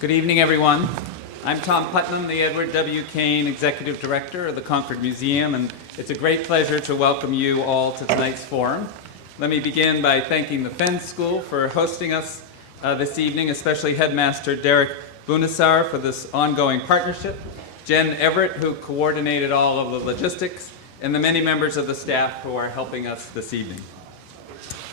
Good evening, everyone. I'm Tom Putnam, the Edward W. Kane Executive Director of the Concord Museum, and it's a great pleasure to welcome you all to tonight's forum. Let me begin by thanking the Fenn School for hosting us this evening, especially Headmaster Derek Bunasar for this ongoing partnership, Jen Everett, who coordinated all of the logistics, and the many members of the staff who are helping us this evening.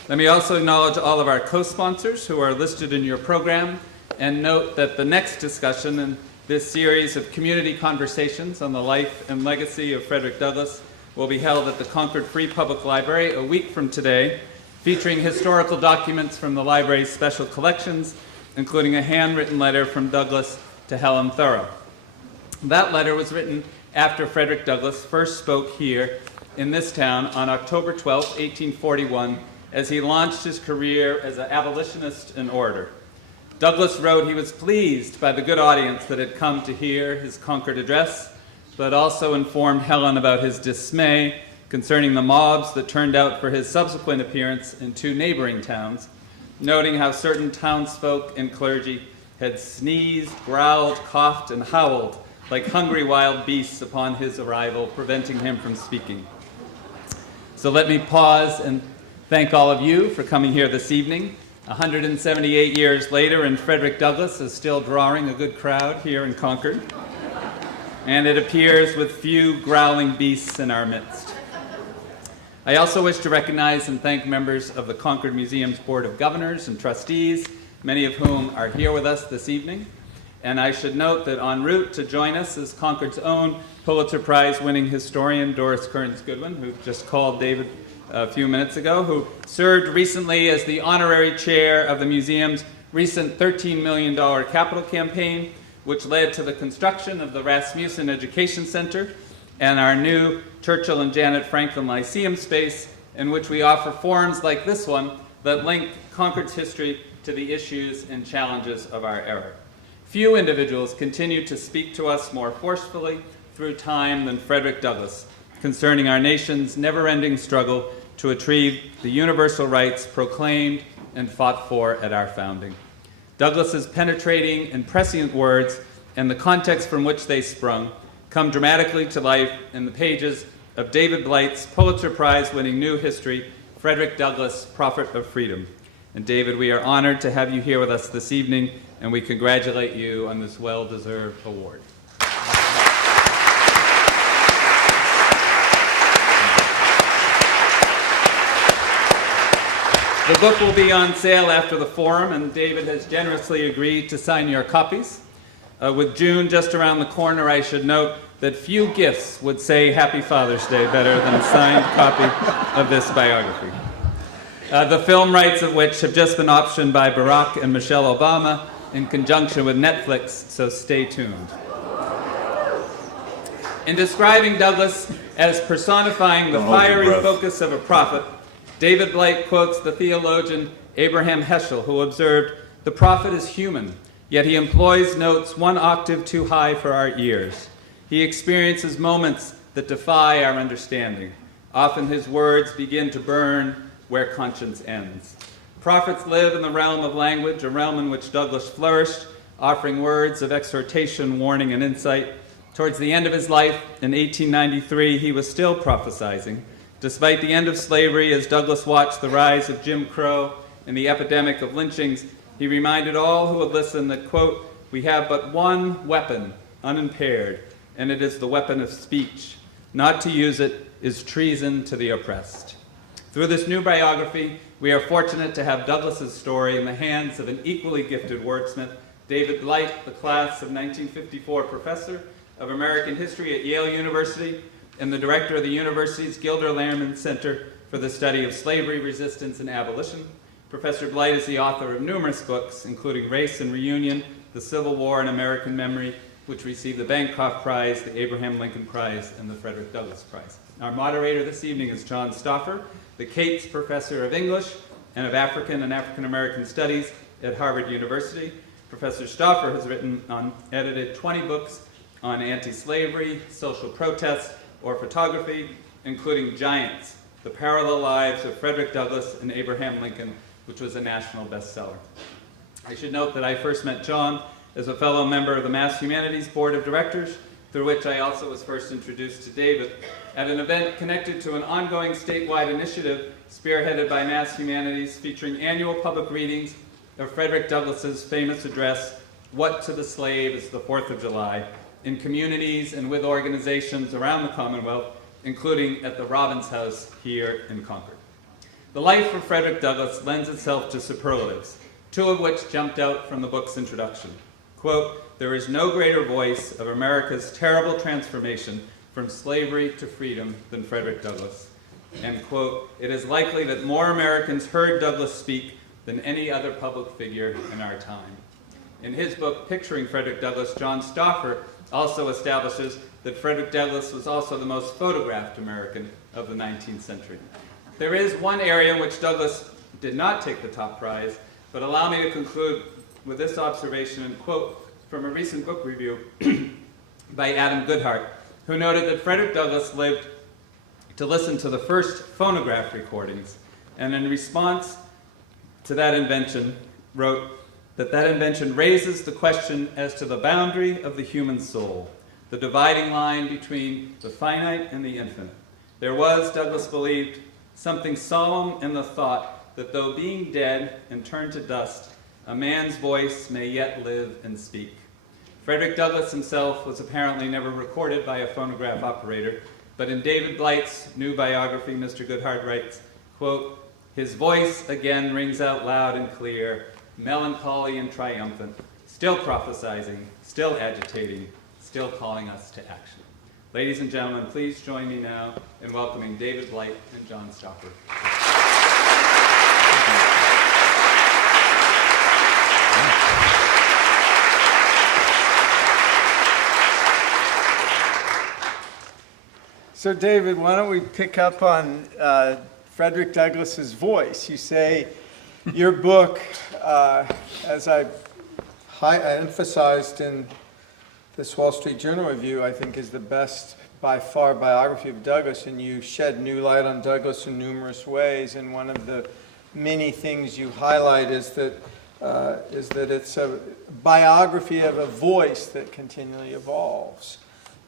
Let me also acknowledge all of our co-sponsors who are listed in your program, and note that the next discussion in this series of community conversations on the life and legacy of Frederick Douglass will be held at the Concord Free Public Library a week from today, featuring historical documents from the library's special collections, including a handwritten letter from Douglass to Helen Thoreau. That letter was written after Frederick Douglass first spoke here in this town on October 12, 1841, as he launched his career as an abolitionist and orator. Douglass wrote he was pleased by the good audience that had come to hear his Concord address, but also informed Helen about his dismay concerning the mobs that turned out for his subsequent appearance in two neighboring towns, noting how certain townsfolk and clergy had sneezed, growled, coughed, and howled like hungry wild beasts upon his arrival, preventing him from speaking. So let me pause and thank all of you for coming here this evening. 178 years later, and Frederick Douglass is still drawing a good crowd here in Concord. And it appears with few growling beasts in our midst. I also wish to recognize and thank members of the Concord Museum's Board of Governors and Trustees, many of whom are here with us this evening. And I should note that en route to join us is Concord's own Pulitzer Prize winning historian, Doris Kearns Goodwin, who just called David a few minutes ago, who served recently as the honorary chair of the museum's recent $13 million capital campaign, which led to the construction of the Rasmussen Education Center and our new Churchill and Janet Franklin Lyceum space, in which we offer forums like this one that link Concord's history to the issues and challenges of our era. Few individuals continue to speak to us more forcefully through time than Frederick Douglass concerning our nation's never-ending struggle to achieve the universal rights proclaimed and fought for at our founding. Douglass's penetrating and prescient words and the context from which they sprung come dramatically to life in the pages of David Blight's Pulitzer Prize-winning new history, Frederick Douglass, Prophet of Freedom. And David, we are honored to have you here with us this evening, and we congratulate you on this well-deserved award. The book will be on sale after the forum, and David has generously agreed to sign your copies. With June just around the corner, I should note that few gifts would say Happy Father's Day better than a signed copy of this biography. The film rights of which have just been optioned by Barack and Michelle Obama in conjunction with Netflix, so stay tuned. In describing Douglass as personifying the fiery focus of a prophet, David Blight quotes the theologian Abraham Heschel, who observed, "The prophet is human, yet he employs notes one octave too high for our ears. He experiences moments that defy our understanding. Often his words begin to burn where conscience ends." Prophets live in the realm of language, a realm in which Douglass flourished, offering words of exhortation, warning, and insight. Towards the end of his life, in 1893, he was still prophesizing. Despite the end of slavery, as Douglass watched the rise of Jim Crow and the epidemic of lynchings, he reminded all who would listen that, quote, "We have but one weapon, unimpaired, and it is the weapon of speech. Not to use it is treason to the oppressed." Through this new biography, we are fortunate to have Douglass's story in the hands of an equally gifted wordsmith, David Blight, the class of 1954 professor of American history at Yale University, and the director of the university's Gilder Lehrman Center for the Study of Slavery, Resistance, and Abolition. Professor Blight is the author of numerous books, including Race and Reunion, The Civil War and American Memory, which received the Bancroft Prize, the Abraham Lincoln Prize, and the Frederick Douglass Prize. Our moderator this evening is John Stauffer, the Cates Professor of English and of African and African American Studies at Harvard University. Professor Stauffer has written and edited 20 books on anti-slavery, social protest, or photography, including Giants, The Parallel Lives of Frederick Douglass and Abraham Lincoln, which was a national bestseller. I should note that I first met John as a fellow member of the Mass Humanities Board of Directors, through which I also was first introduced to David, at an event connected to an ongoing statewide initiative spearheaded by Mass Humanities featuring annual public readings of Frederick Douglass's famous address, "What to the Slave is the 4th of July," in communities and with organizations around the Commonwealth, including at the Robbins House here in Concord. The life of Frederick Douglass lends itself to superlatives, two of which jumped out from the book's introduction. Quote, "There is no greater voice of America's terrible transformation from slavery to freedom than Frederick Douglass." And quote, "It is likely that more Americans heard Douglass speak than any other public figure in our time." In his book, Picturing Frederick Douglass, John Stauffer also establishes that Frederick Douglass was also the most photographed American of the 19th century. There is one area in which Douglass did not take the top prize, but allow me to conclude with this observation and quote from a recent book review by Adam Goodhart, who noted that Frederick Douglass lived to listen to the first phonograph recordings, and in response to that invention, wrote that invention raises the question as to the boundary of the human soul, the dividing line between the finite and the infinite. There was, Douglass believed, something solemn in the thought that though being dead and turned to dust, a man's voice may yet live and speak. Frederick Douglass himself was apparently never recorded by a phonograph operator, but in David Blight's new biography, Mr. Goodhart writes, quote, "His voice again rings out loud and clear, melancholy and triumphant, still prophesizing, still agitating, still calling us to action." Ladies and gentlemen, please join me now in welcoming David Blight and John Stauffer. So David, why don't we pick up on Frederick Douglass's voice? You say your book, as I emphasized in this Wall Street Journal review, I think is the best by far biography of Douglass, and you shed new light on Douglass in numerous ways. And one of the many things you highlight is that it's a biography of a voice that continually evolves.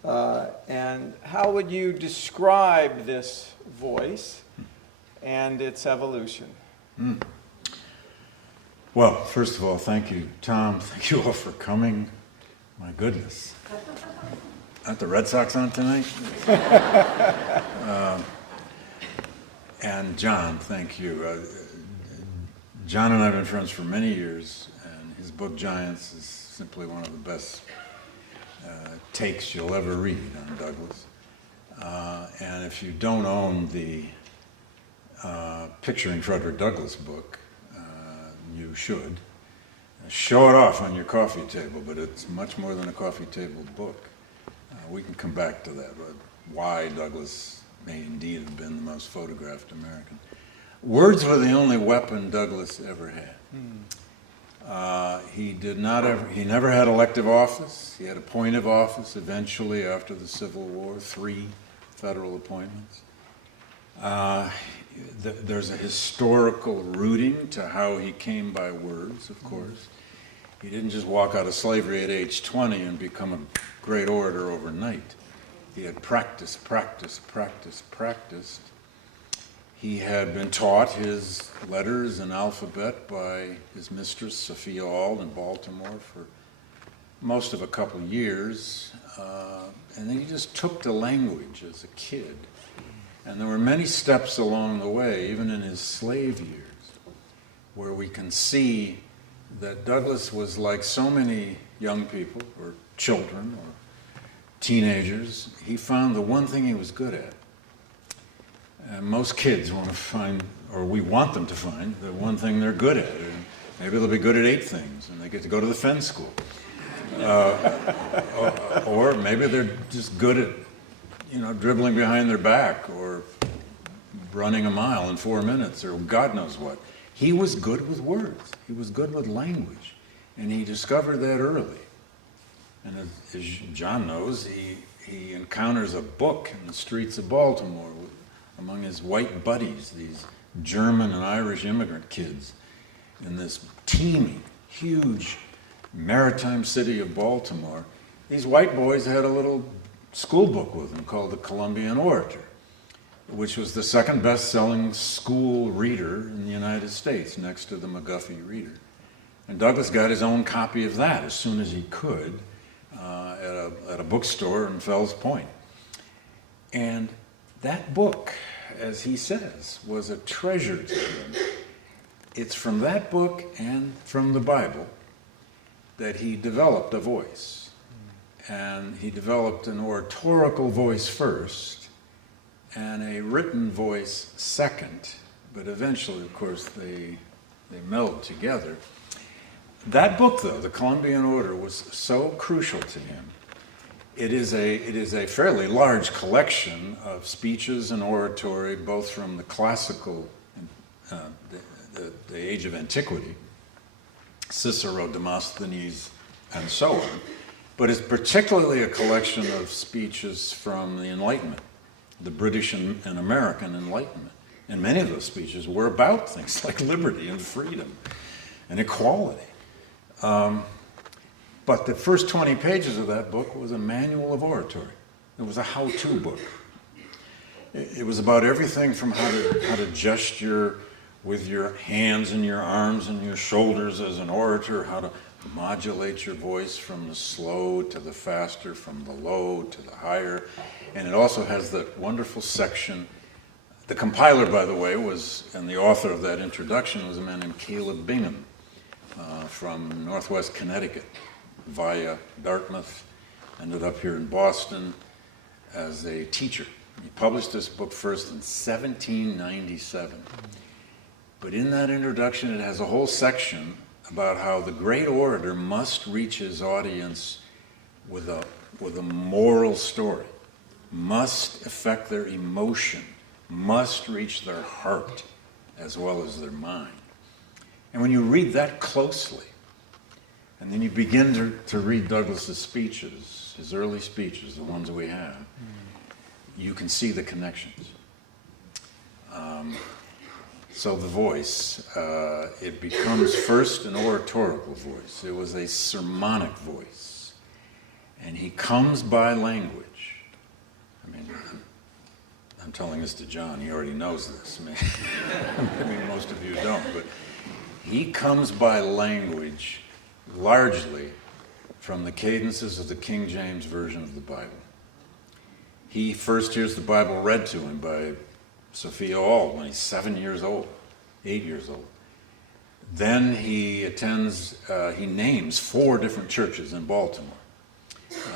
And how would you describe this voice and its evolution? Well, first of all, thank you, Tom. Thank you all for coming. My goodness. Aren't the Red Sox on tonight? And John, thank you. John and I have been friends for many years, and his book, Giants, is simply one of the best takes you'll ever read on Douglass. And if you don't own the Picturing Frederick Douglass book, you should. Show it off on your coffee table, but it's much more than a coffee table book. We can come back to that, but why Douglass may indeed have been the most photographed American. Words were the only weapon Douglass ever had. He never had elective office. He had appointive office eventually after the Civil War, 3 federal appointments. There's a historical rooting to how he came by words, of course. He didn't just walk out of slavery at age 20 and become a great orator overnight. He had practiced. He had been taught his letters and alphabet by his mistress, Sophia Auld, in Baltimore for most of a couple years. And then he just took to language as a kid. And there were many steps along the way, even in his slave years, where we can see that Douglass was like so many young people, or children, or teenagers. He found the one thing he was good at. And most kids want to find, or we want them to find, the one thing they're good at. And maybe they'll be good at 8 things, and they get to go to the Fenn school. Or maybe they're just good at, dribbling behind their back, or running a mile in 4 minutes, or God knows what. He was good with words. He was good with language. And he discovered that early. And as John knows, he encounters a book in the streets of Baltimore among his white buddies, these German and Irish immigrant kids, in this teeming, huge maritime city of Baltimore, these white boys had a little school book with them called the Columbian Orator, which was the second best-selling school reader in the United States, next to the McGuffey Reader. And Douglass got his own copy of that as soon as he could at a bookstore in Fells Point. And that book, as he says, was a treasure to him. It's from that book and from the Bible that he developed a voice. And he developed an oratorical voice first and a written voice second, but eventually, of course, they meld together. That book, though, the Columbian Order, was so crucial to him. It is a fairly large collection of speeches and oratory, both from the classical, the age of antiquity, Cicero, Demosthenes, and so on, but it's particularly a collection of speeches from the Enlightenment, the British and American Enlightenment. And many of those speeches were about things like liberty and freedom and equality. But the first 20 pages of that book was a manual of oratory. It was a how-to book. It was about everything from how to gesture with your hands and your arms and your shoulders as an orator, how to modulate your voice from the slow to the faster, from the low to the higher. And it also has that wonderful section. The compiler, by the way, and the author of that introduction was a man named Caleb Bingham from Northwest Connecticut via Dartmouth, ended up here in Boston as a teacher. He published this book first in 1797. But in that introduction, it has a whole section about how the great orator must reach his audience with a moral story, must affect their emotion, must reach their heart as well as their mind. And when you read that closely, and then you begin to read Douglass's speeches, his early speeches, the ones we have, you can see the connections. So the voice, it becomes first an oratorical voice. It was a sermonic voice. And he comes by language. I mean, I'm telling this to John. He already knows this. Maybe most of you don't. But he comes by language largely from the cadences of the King James Version of the Bible. He first hears the Bible read to him by Sophia Auld when he's 8 years old. Then he attends, he names 4 different churches in Baltimore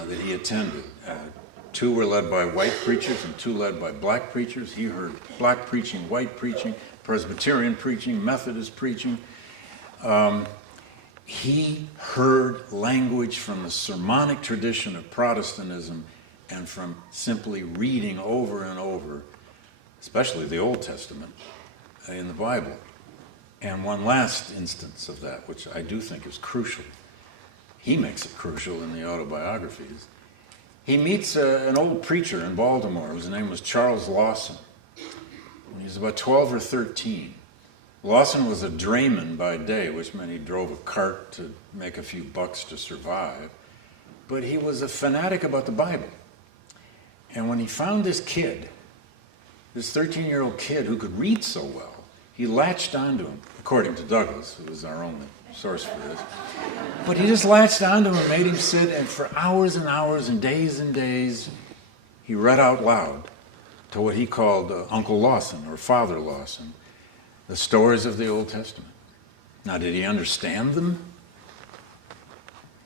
that he attended. 2 were led by white preachers and 2 led by black preachers. He heard black preaching, white preaching, Presbyterian preaching, Methodist preaching. He heard language from the sermonic tradition of Protestantism and from simply reading over and over, especially the Old Testament, in the Bible. And one last instance of that, which I do think is crucial, he makes it crucial in the autobiographies. He meets an old preacher in Baltimore whose name was Charles Lawson. When he was about 12 or 13. Lawson was a drayman by day, which meant he drove a cart to make a few bucks to survive. But he was a fanatic about the Bible. And when he found this kid, this 13-year-old kid who could read so well, he latched onto him, according to Douglass, who was our only source for this. But he just latched onto him and made him sit, and for hours and hours and days, he read out loud to what he called Uncle Lawson or Father Lawson, the stories of the Old Testament. Now, did he understand them?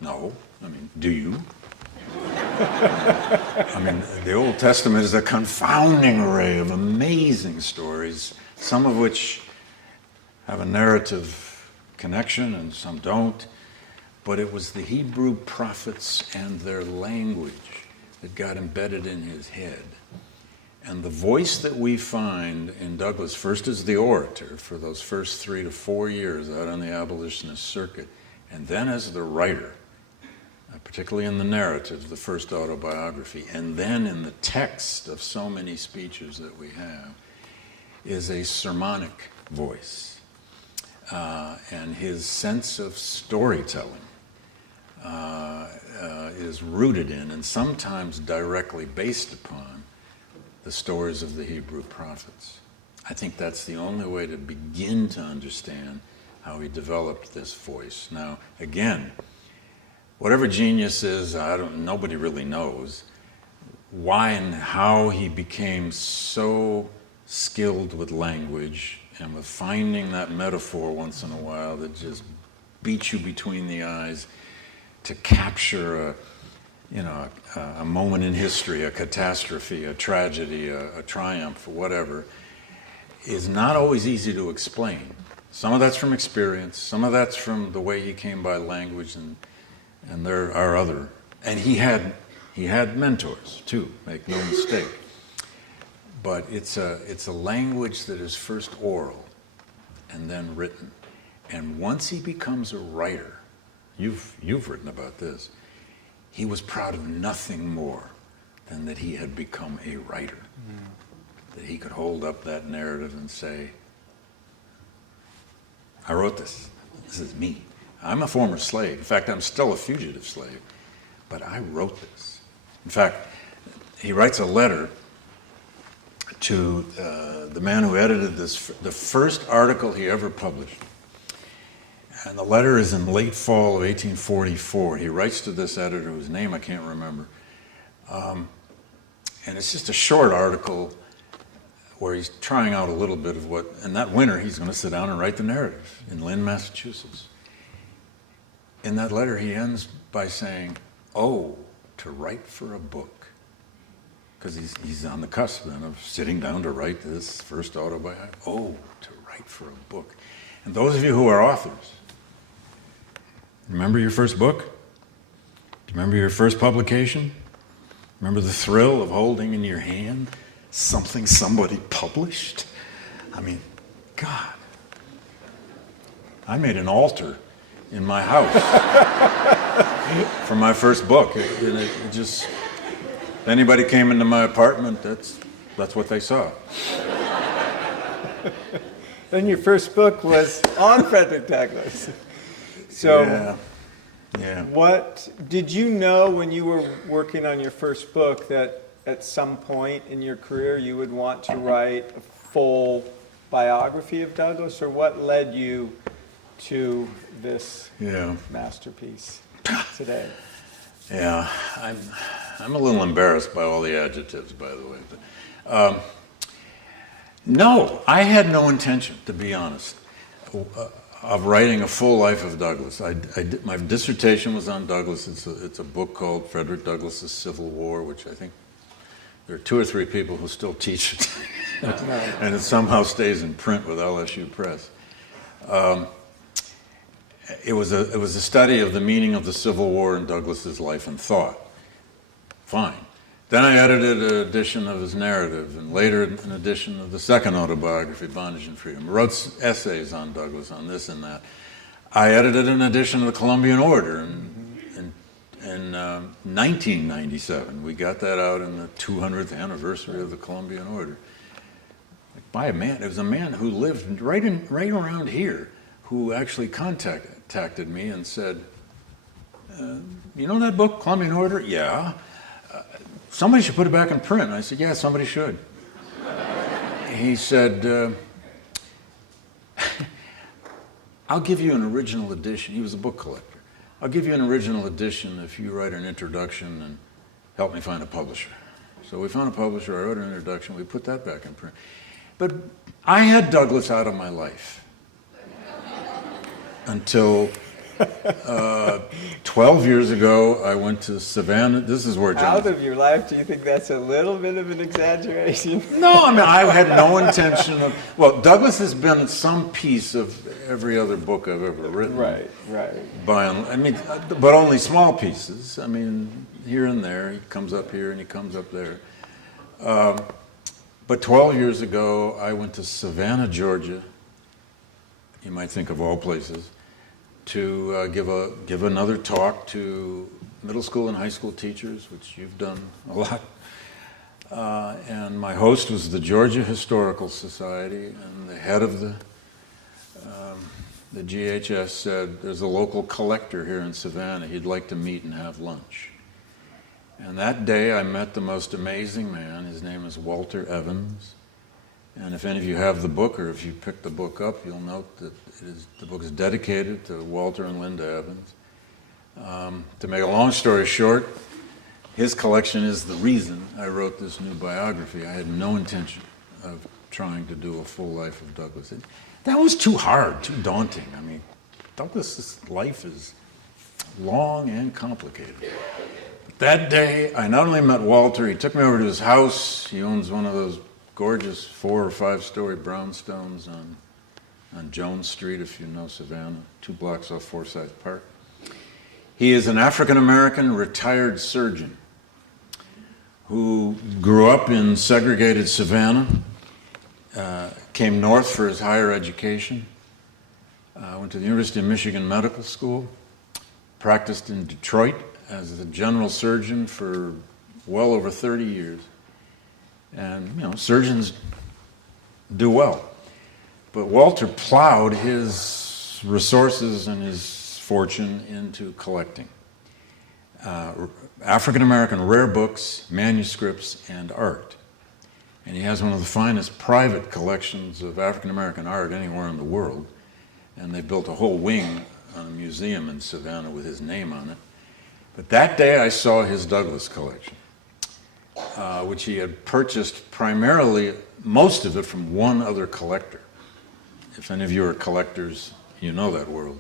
No. I mean, do you? I mean, the Old Testament is a confounding array of amazing stories, some of which have a narrative connection and some don't. But it was the Hebrew prophets and their language that got embedded in his head. And the voice that we find in Douglass, first as the orator for those first 3 to 4 years out on the abolitionist circuit, and then as the writer, particularly in the narrative, the first autobiography, and then in the text of so many speeches that we have, is a sermonic voice. And his sense of storytelling is rooted in and sometimes directly based upon the stories of the Hebrew prophets. I think that's the only way to begin to understand how he developed this voice. Now, again, whatever genius is, nobody really knows why and how he became so skilled with language and with finding that metaphor once in a while that just beats you between the eyes to capture a moment in history, a catastrophe, a tragedy, a triumph, whatever, is not always easy to explain. Some of that's from experience, some of that's from the way he came by language, and there are other. And he had mentors too, make no mistake. But it's a language that is first oral and then written. And once he becomes a writer, you've written about this, he was proud of nothing more than that he had become a writer. That he could hold up that narrative and say, I wrote this. This is me. I'm a former slave. In fact, I'm still a fugitive slave. But I wrote this. In fact, he writes a letter to the man who edited this, the first article he ever published. And the letter is in late fall of 1844. He writes to this editor whose name I can't remember. And it's just a short article where he's trying out a little bit of what, and that winter he's going to sit down and write the narrative in Lynn, Massachusetts. In that letter he ends by saying, oh, to write for a book. Because he's on the cusp then of sitting down to write this first autobiography. Oh, to write for a book. And those of you who are authors, remember your first book? Do you remember your first publication? Remember the thrill of holding in your hand something somebody published? I mean, God. I made an altar in my house for my first book. It just, if anybody came into my apartment, that's what they saw. Then your first book was on Frederick Douglass. So, yeah. What did you know when you were working on your first book that at some point in your career you would want to write a full biography of Douglass, or what led you to this masterpiece today? Yeah, I'm a little embarrassed by all the adjectives, by the way. But, no, I had no intention, to be honest, of writing a full life of Douglass. My dissertation was on Douglass. It's a book called Frederick Douglass's Civil War, which I think there are 2 or 3 people who still teach it, and it somehow stays in print with LSU Press. It was a study of the meaning of the Civil War in Douglass's life and thought. Fine. Then I edited an edition of his narrative, and later an edition of the second autobiography, Bondage and Freedom. I wrote essays on Douglass, on this and that. I edited an edition of the Columbian Order in 1997. We got that out in the 200th anniversary of the Columbian Order. By a man, it was a man who lived right around here, who actually contacted me and said, you know that book, Columbian Order? Yeah. Somebody should put it back in print. And I said, yeah, somebody should. He said, I'll give you an original edition. He was a book collector. I'll give you an original edition if you write an introduction and help me find a publisher. So we found a publisher, I wrote an introduction, we put that back in print. But I had Douglass out of my life until 12 years ago, I went to Savannah. This is where John... Out of your life? Do you think that's a little bit of an exaggeration? No, I mean, I had no intention of... Well, Douglass has been in some piece of every other book I've ever written. Right. But only small pieces. I mean, here and there. He comes up here and he comes up there. But 12 years ago, I went to Savannah, Georgia. You might think of all places. To give another talk to middle school and high school teachers, which you've done a lot. And my host was the Georgia Historical Society, and the head of the the GHS said, there's a local collector here in Savannah. He'd like to meet and have lunch. And that day I met the most amazing man. His name is Walter Evans. And if any of you have the book, or if you pick the book up, you'll note that the book is dedicated to Walter and Linda Evans. To make a long story short, his collection is the reason I wrote this new biography. I had no intention of trying to do a full life of Douglass. That was too hard, too daunting. I mean, Douglass's life is long and complicated. But that day, I not only met Walter, he took me over to his house. He owns one of those gorgeous 4 or 5 story brownstones on Jones Street, if you know Savannah, 2 blocks off Forsyth Park. He is an African-American retired surgeon who grew up in segregated Savannah, came north for his higher education, went to the University of Michigan Medical School, practiced in Detroit as a general surgeon for well over 30 years. And, you know, surgeons do well. But Walter plowed his resources and his fortune into collecting African-American rare books, manuscripts, and art. And he has one of the finest private collections of African-American art anywhere in the world. And they built a whole wing on a museum in Savannah with his name on it. But that day I saw his Douglass collection, which he had purchased primarily, most of it from one other collector. If any of you are collectors, you know that world.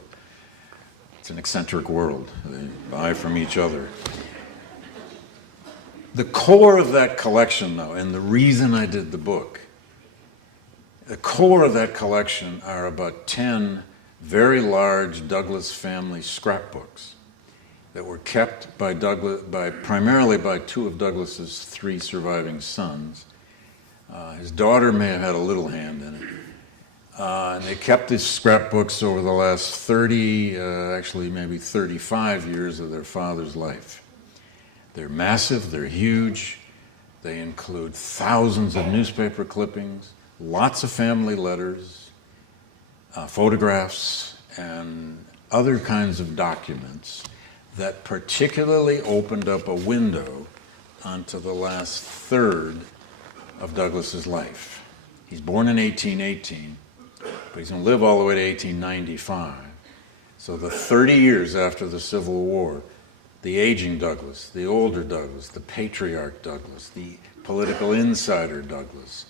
It's an eccentric world. They buy from each other. The core of that collection, though, and the reason I did the book, the core of that collection are about 10 very large Douglass family scrapbooks that were kept by primarily by 2 of Douglass's 3 surviving sons. His daughter may have had a little hand in it. And they kept these scrapbooks over the last 30, actually maybe 35 years of their father's life. They're massive, they're huge. They include thousands of newspaper clippings, lots of family letters, photographs, and other kinds of documents that particularly opened up a window onto the last third of Douglass's life. He's born in 1818, but he's going to live all the way to 1895. So the 30 years after the Civil War, the aging Douglass, the older Douglass, the patriarch Douglass, the political insider Douglass,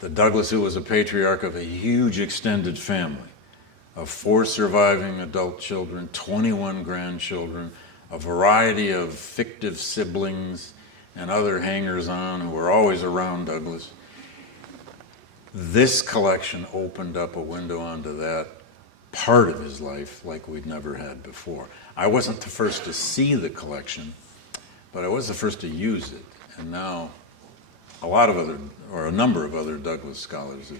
the Douglass who was a patriarch of a huge extended family of 4 surviving adult children, 21 grandchildren, a variety of fictive siblings and other hangers-on who were always around Douglass. This collection opened up a window onto that part of his life like we'd never had before. I wasn't the first to see the collection, but I was the first to use it. And now a number of other Douglass scholars have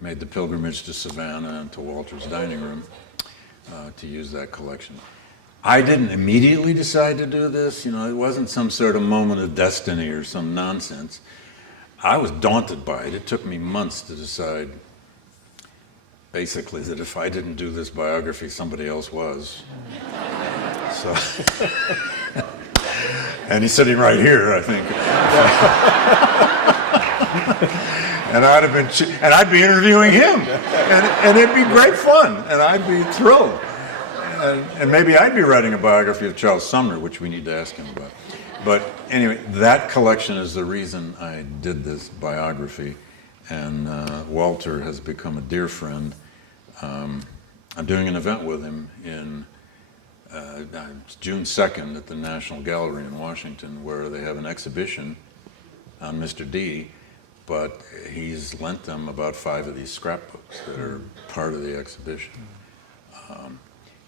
made the pilgrimage to Savannah and to Walter's dining room to use that collection. I didn't immediately decide to do this. You know, it wasn't some sort of moment of destiny or some nonsense. I was daunted by it. It took me months to decide, basically, that if I didn't do this biography, somebody else was. So, and he's sitting right here, I think. And I'd be interviewing him, and it'd be great fun, and I'd be thrilled. And maybe I'd be writing a biography of Charles Sumner, which we need to ask him about. But anyway, that collection is the reason I did this biography, and Walter has become a dear friend. I'm doing an event with him in June 2nd at the National Gallery in Washington, where they have an exhibition on Mr. D, but he's lent them about 5 of these scrapbooks that are part of the exhibition.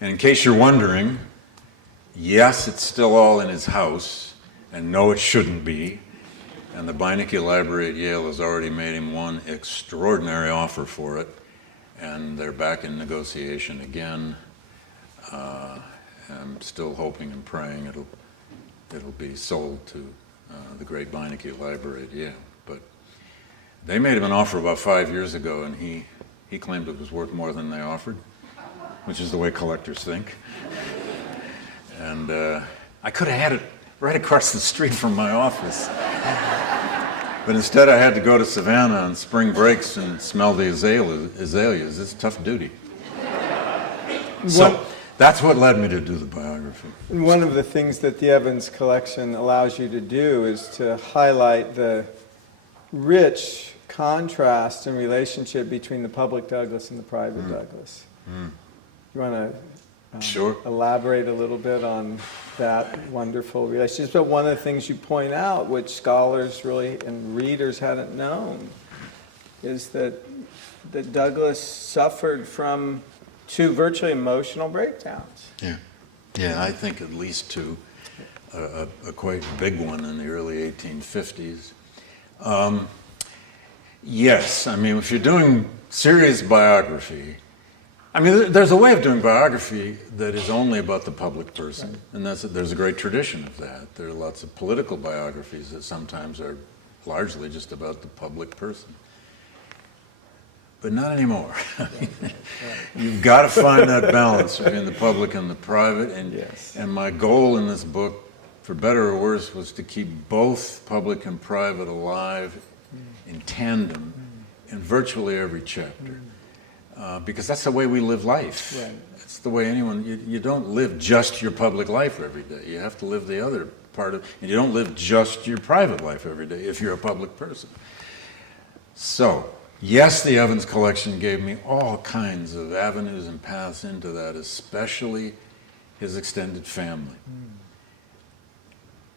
And in case you're wondering, yes, it's still all in his house, and no, it shouldn't be. And the Beinecke Library at Yale has already made him one extraordinary offer for it, and they're back in negotiation again. I'm still hoping and praying it'll be sold to the great Beinecke Library at Yale. But they made him an offer about 5 years ago, and he claimed it was worth more than they offered. which is the way collectors think. And I could have had it right across the street from my office. But instead I had to go to Savannah on spring breaks and smell the azaleas. It's tough duty. So that's what led me to do the biography. One of the things that the Evans collection allows you to do is to highlight the rich contrast and relationship between the public Douglass and the private Douglass. You want to Sure. elaborate a little bit on that wonderful relationship? But one of the things you point out, which scholars really and readers hadn't known, is that Douglass suffered from two virtually emotional breakdowns. Yeah, I think at least two, a quite big one in the early 1850s. Yes, I mean, if you're doing serious biography, I mean, there's a way of doing biography that is only about the public person, and there's a great tradition of that. There are lots of political biographies that sometimes are largely just about the public person. But not anymore. You've got to find that balance between the public and the private, and my goal in this book, for better or worse, was to keep both public and private alive in tandem in virtually every chapter. Because that's the way we live life. Right. It's the way anyone, you don't live just your public life every day. You have to live the other part of, and you don't live just your private life every day if you're a public person. So, yes, the Evans collection gave me all kinds of avenues and paths into that, especially his extended family.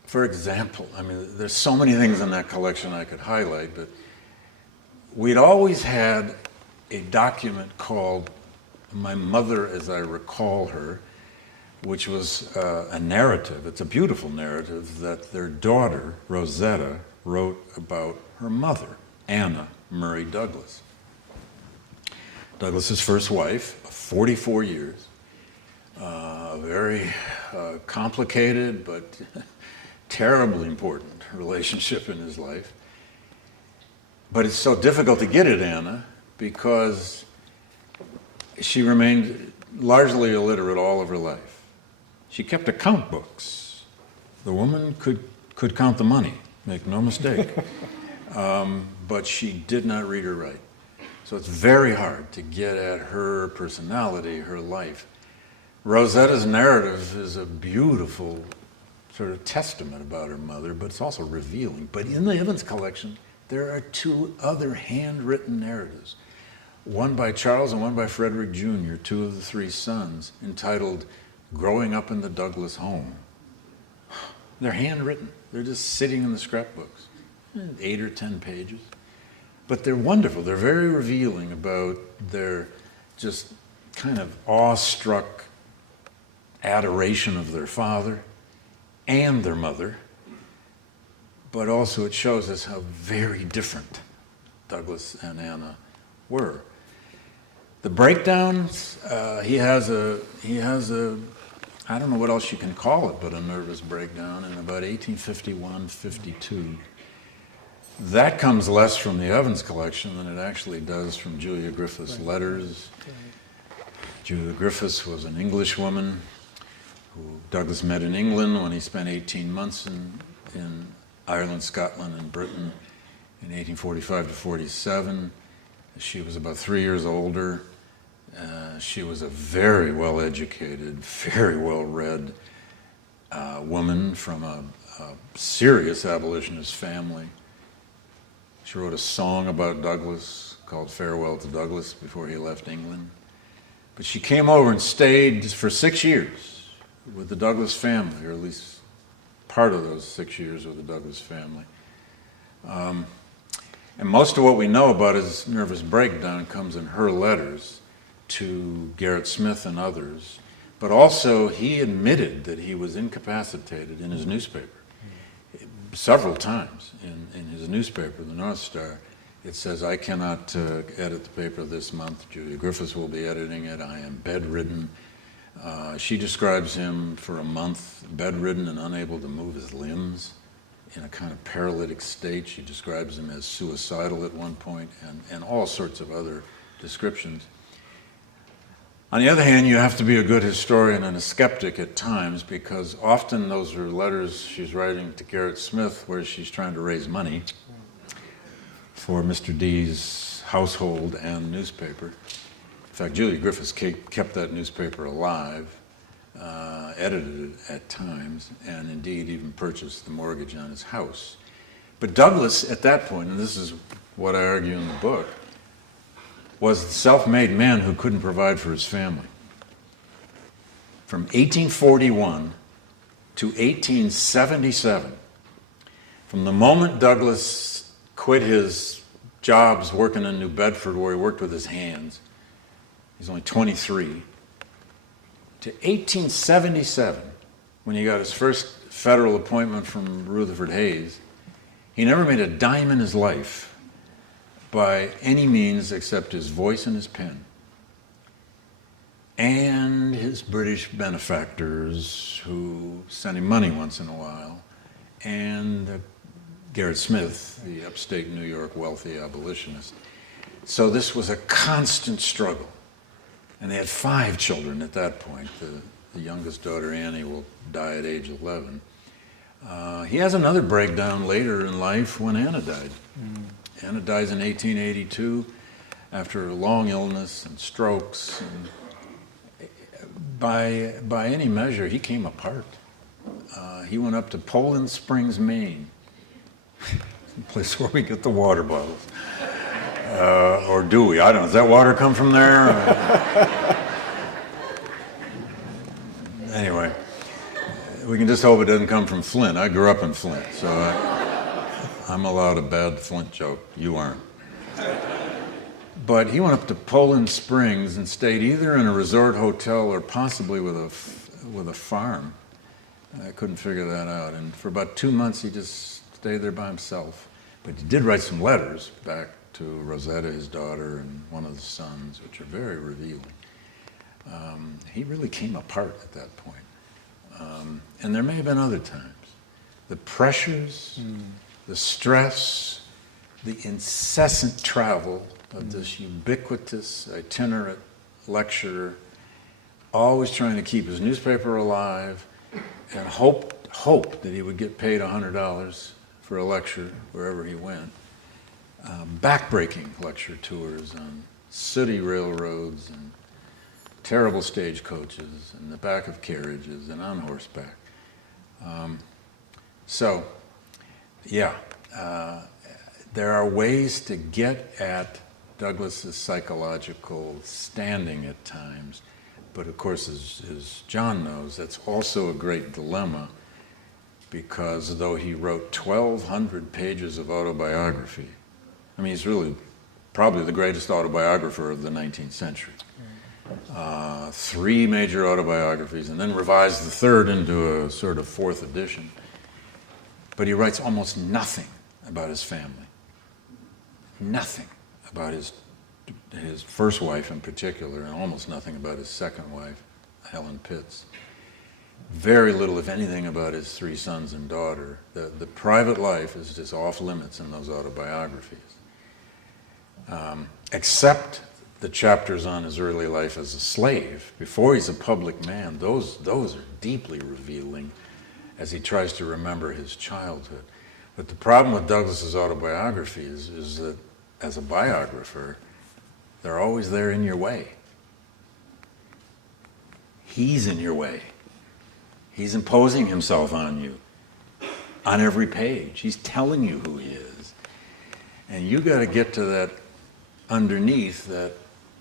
For example, I mean, there's so many things in that collection I could highlight, but we'd always had a document called My Mother as I Recall Her, which was a narrative. It's a beautiful narrative that their daughter, Rosetta, wrote about her mother, Anna Murray Douglass. Douglass's first wife, 44 years, a very complicated but terribly important relationship in his life. But it's so difficult to get at Anna because she remained largely illiterate all of her life. She kept account books. The woman could count the money, make no mistake. But she did not read or write. So it's very hard to get at her personality, her life. Rosetta's narrative is a beautiful sort of testament about her mother, but it's also revealing. But in the Evans collection, there are two other handwritten narratives, one by Charles and one by Frederick Jr., two of the three sons, entitled Growing Up in the Douglass Home. They're handwritten. They're just sitting in the scrapbooks, 8 or 10 pages. But they're wonderful. They're very revealing about their just kind of awestruck adoration of their father and their mother. But also it shows us how very different Douglass and Anna were. The breakdowns, he has a, I don't know what else you can call it, but a nervous breakdown in about 1851, 52. That comes less from the Evans collection than it actually does from Julia Griffith's letters. Julia Griffith was an English woman who Douglass met in England when he spent 18 months in Ireland, Scotland, and Britain in 1845 to 47. She was about 3 years older. She was a very well-educated, very well-read woman from a serious abolitionist family. She wrote a song about Douglass called Farewell to Douglass before he left England. But she came over and stayed for 6 years with the Douglass family, or at least part of those 6 years with the Douglass family. And most of what we know about his nervous breakdown comes in her letters to Gerrit Smith and others. But also he admitted that he was incapacitated in his newspaper. Several times in his newspaper, the North Star, it says, I cannot edit the paper this month. Julia Griffiths will be editing it. I am bedridden. She describes him for a month bedridden and unable to move his limbs in a kind of paralytic state. She describes him as suicidal at one point and all sorts of other descriptions. On the other hand, you have to be a good historian and a skeptic at times, because often those are letters she's writing to Gerrit Smith where she's trying to raise money for Mr. D's household and newspaper. In fact, Julia Griffiths kept that newspaper alive, edited it at times, and indeed even purchased the mortgage on his house. But Douglass, at that point, and this is what I argue in the book, was the self-made man who couldn't provide for his family. From 1841 to 1877, from the moment Douglass quit his jobs working in New Bedford where he worked with his hands, he's only 23, to 1877, when he got his first federal appointment from Rutherford Hayes, he never made a dime in his life by any means except his voice and his pen. And his British benefactors who sent him money once in a while, and Gerrit Smith, the upstate New York wealthy abolitionist. So this was a constant struggle. And they had 5 children at that point. The youngest daughter, Annie, will die at age 11. He has another breakdown later in life when Anna died. Anna dies in 1882 after a long illness and strokes. And by any measure, he came apart. He went up to Poland Springs, Maine, the place where we get the water bottles. Or do we? I don't know. Does that water come from there? Anyway, we can just hope it doesn't come from Flint. I grew up in Flint, so I'm allowed a bad Flint joke. You aren't. But he went up to Poland Springs and stayed either in a resort hotel or possibly with a farm. I couldn't figure that out. And for about 2 months, he just stayed there by himself. But he did write some letters back to Rosetta, his daughter, and one of the sons, which are very revealing. He really came apart at that point. And there may have been other times. The pressures, the stress, the incessant travel of this ubiquitous, itinerant lecturer, always trying to keep his newspaper alive, and hope that he would get paid $100 for a lecture wherever he went. Backbreaking lecture tours on sooty railroads and terrible stagecoaches in the back of carriages and on horseback. There are ways to get at Douglass's psychological standing at times, but of course, as John knows, that's also a great dilemma, because though he wrote 1,200 pages of autobiography, I mean, he's really probably the greatest autobiographer of the 19th century. 3 major autobiographies, and then revised the 3rd into a sort of 4th edition. But he writes almost nothing about his family. Nothing about his first wife in particular, and almost nothing about his second wife, Helen Pitts. Very little, if anything, about his 3 sons and daughter. The private life is just off limits in those autobiographies. Except the chapters on his early life as a slave, before he's a public man, those are deeply revealing as he tries to remember his childhood. But the problem with Douglass's autobiography is that as a biographer, they're always there in your way. He's in your way. He's imposing himself on you on every page. He's telling you who he is. And you got to get to that underneath, that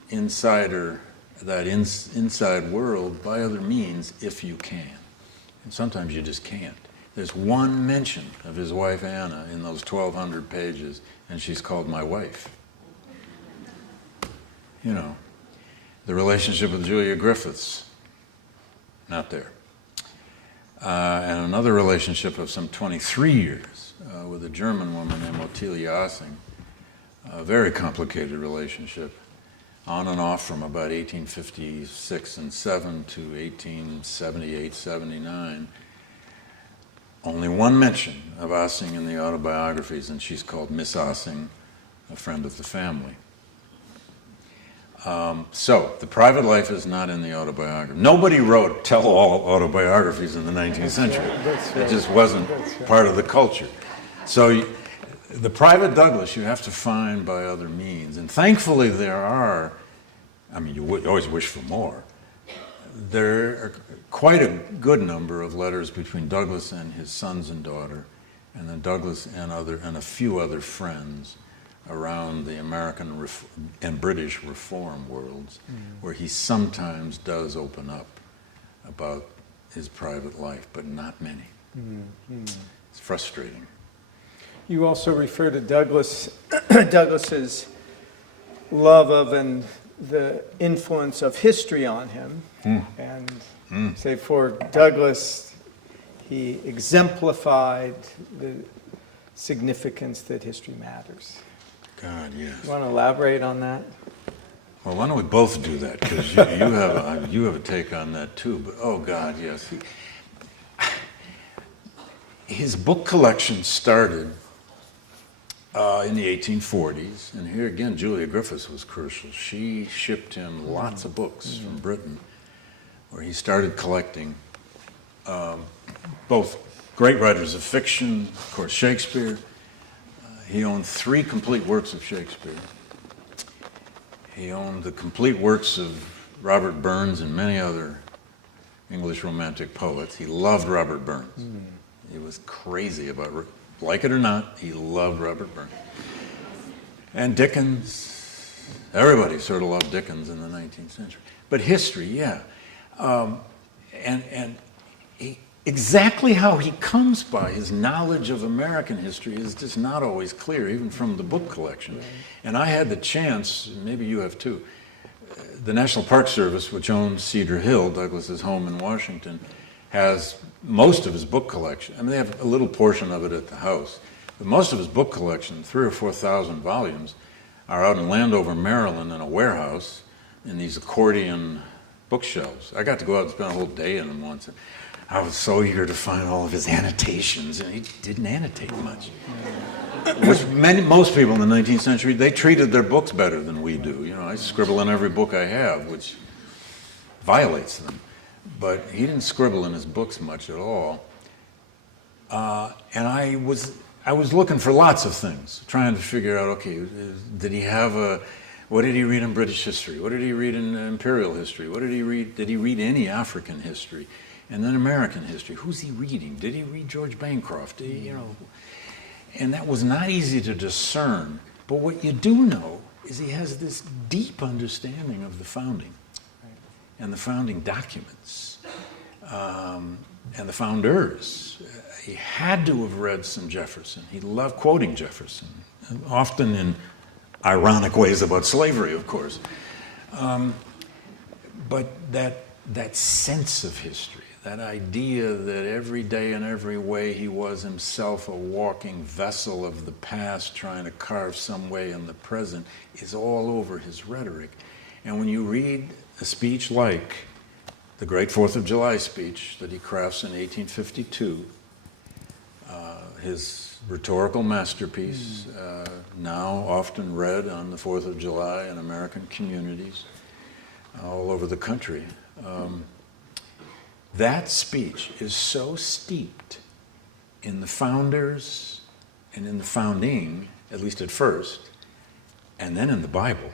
insider, that inside world by other means if you can. And sometimes you just can't. There's one mention of his wife Anna in those 1,200 pages, and she's called my wife. You know, the relationship with Julia Griffiths, not there. And another relationship of some 23 years with a German woman named Ottilie Assing, a very complicated relationship, on and off from about 1856 and 7 to 1878, 79. Only one mention of Assing in the autobiographies, and she's called Miss Assing, a friend of the family. So, the private life is not in the autobiography. Nobody wrote tell-all autobiographies in the 19th century. It just wasn't part of the culture. So, the private Douglass you have to find by other means. And thankfully there are, I mean, you would always wish for more. There are quite a good number of letters between Douglass and his sons and daughter, and then Douglass and a few other friends around the American and British reform worlds, where he sometimes does open up about his private life, but not many. It's frustrating. You also refer to Douglass's love of and the influence of history on him, and say for Douglass, he exemplified the significance that history matters. God, yes. You want to elaborate on that? Well, why don't we both do that? Because you have a take on that too. But oh God, yes. His book collection started in the 1840s, and here again, Julia Griffiths was crucial. She shipped him lots of books from Britain, where he started collecting both great writers of fiction, of course, Shakespeare. He owned 3 complete works of Shakespeare. He owned the complete works of Robert Burns and many other English Romantic poets. He loved Robert Burns. He was crazy about, like it or not, he loved Robert Burns. And Dickens, everybody sort of loved Dickens in the 19th century. But history, yeah. And exactly how he comes by his knowledge of American history is just not always clear, even from the book collection. Right. And I had the chance, maybe you have too, the National Park Service, which owns Cedar Hill, Douglass's home in Washington, has most of his book collection. I mean, they have a little portion of it at the house, but most of his book collection, 3,000 or 4,000 volumes, are out in Landover, Maryland, in a warehouse in these accordion bookshelves. I got to go out and spend a whole day in them once. I was so eager to find all of his annotations, and he didn't annotate much. Which most people in the 19th century, they treated their books better than we do. You know, I scribble in every book I have, which violates them. But he didn't scribble in his books much at all. And I was looking for lots of things, trying to figure out, okay, did he have what did he read in British history? What did he read in imperial history? What did he read? Did he read any African history? And then American history. Who's he reading? Did he read George Bancroft? Did he, you know? And that was not easy to discern. But what you do know is he has this deep understanding of the founding and the founding documents and the founders. He had to have read some Jefferson. He loved quoting Jefferson, often in ironic ways about slavery, of course. But that sense of history, that idea that every day in every way he was himself a walking vessel of the past trying to carve some way in the present is all over his rhetoric. And when you read a speech like the great 4th of July speech that he crafts in 1852, his rhetorical masterpiece, now often read on the 4th of July in American communities all over the country, that speech is so steeped in the founders and in the founding, at least at first, and then in the Bible.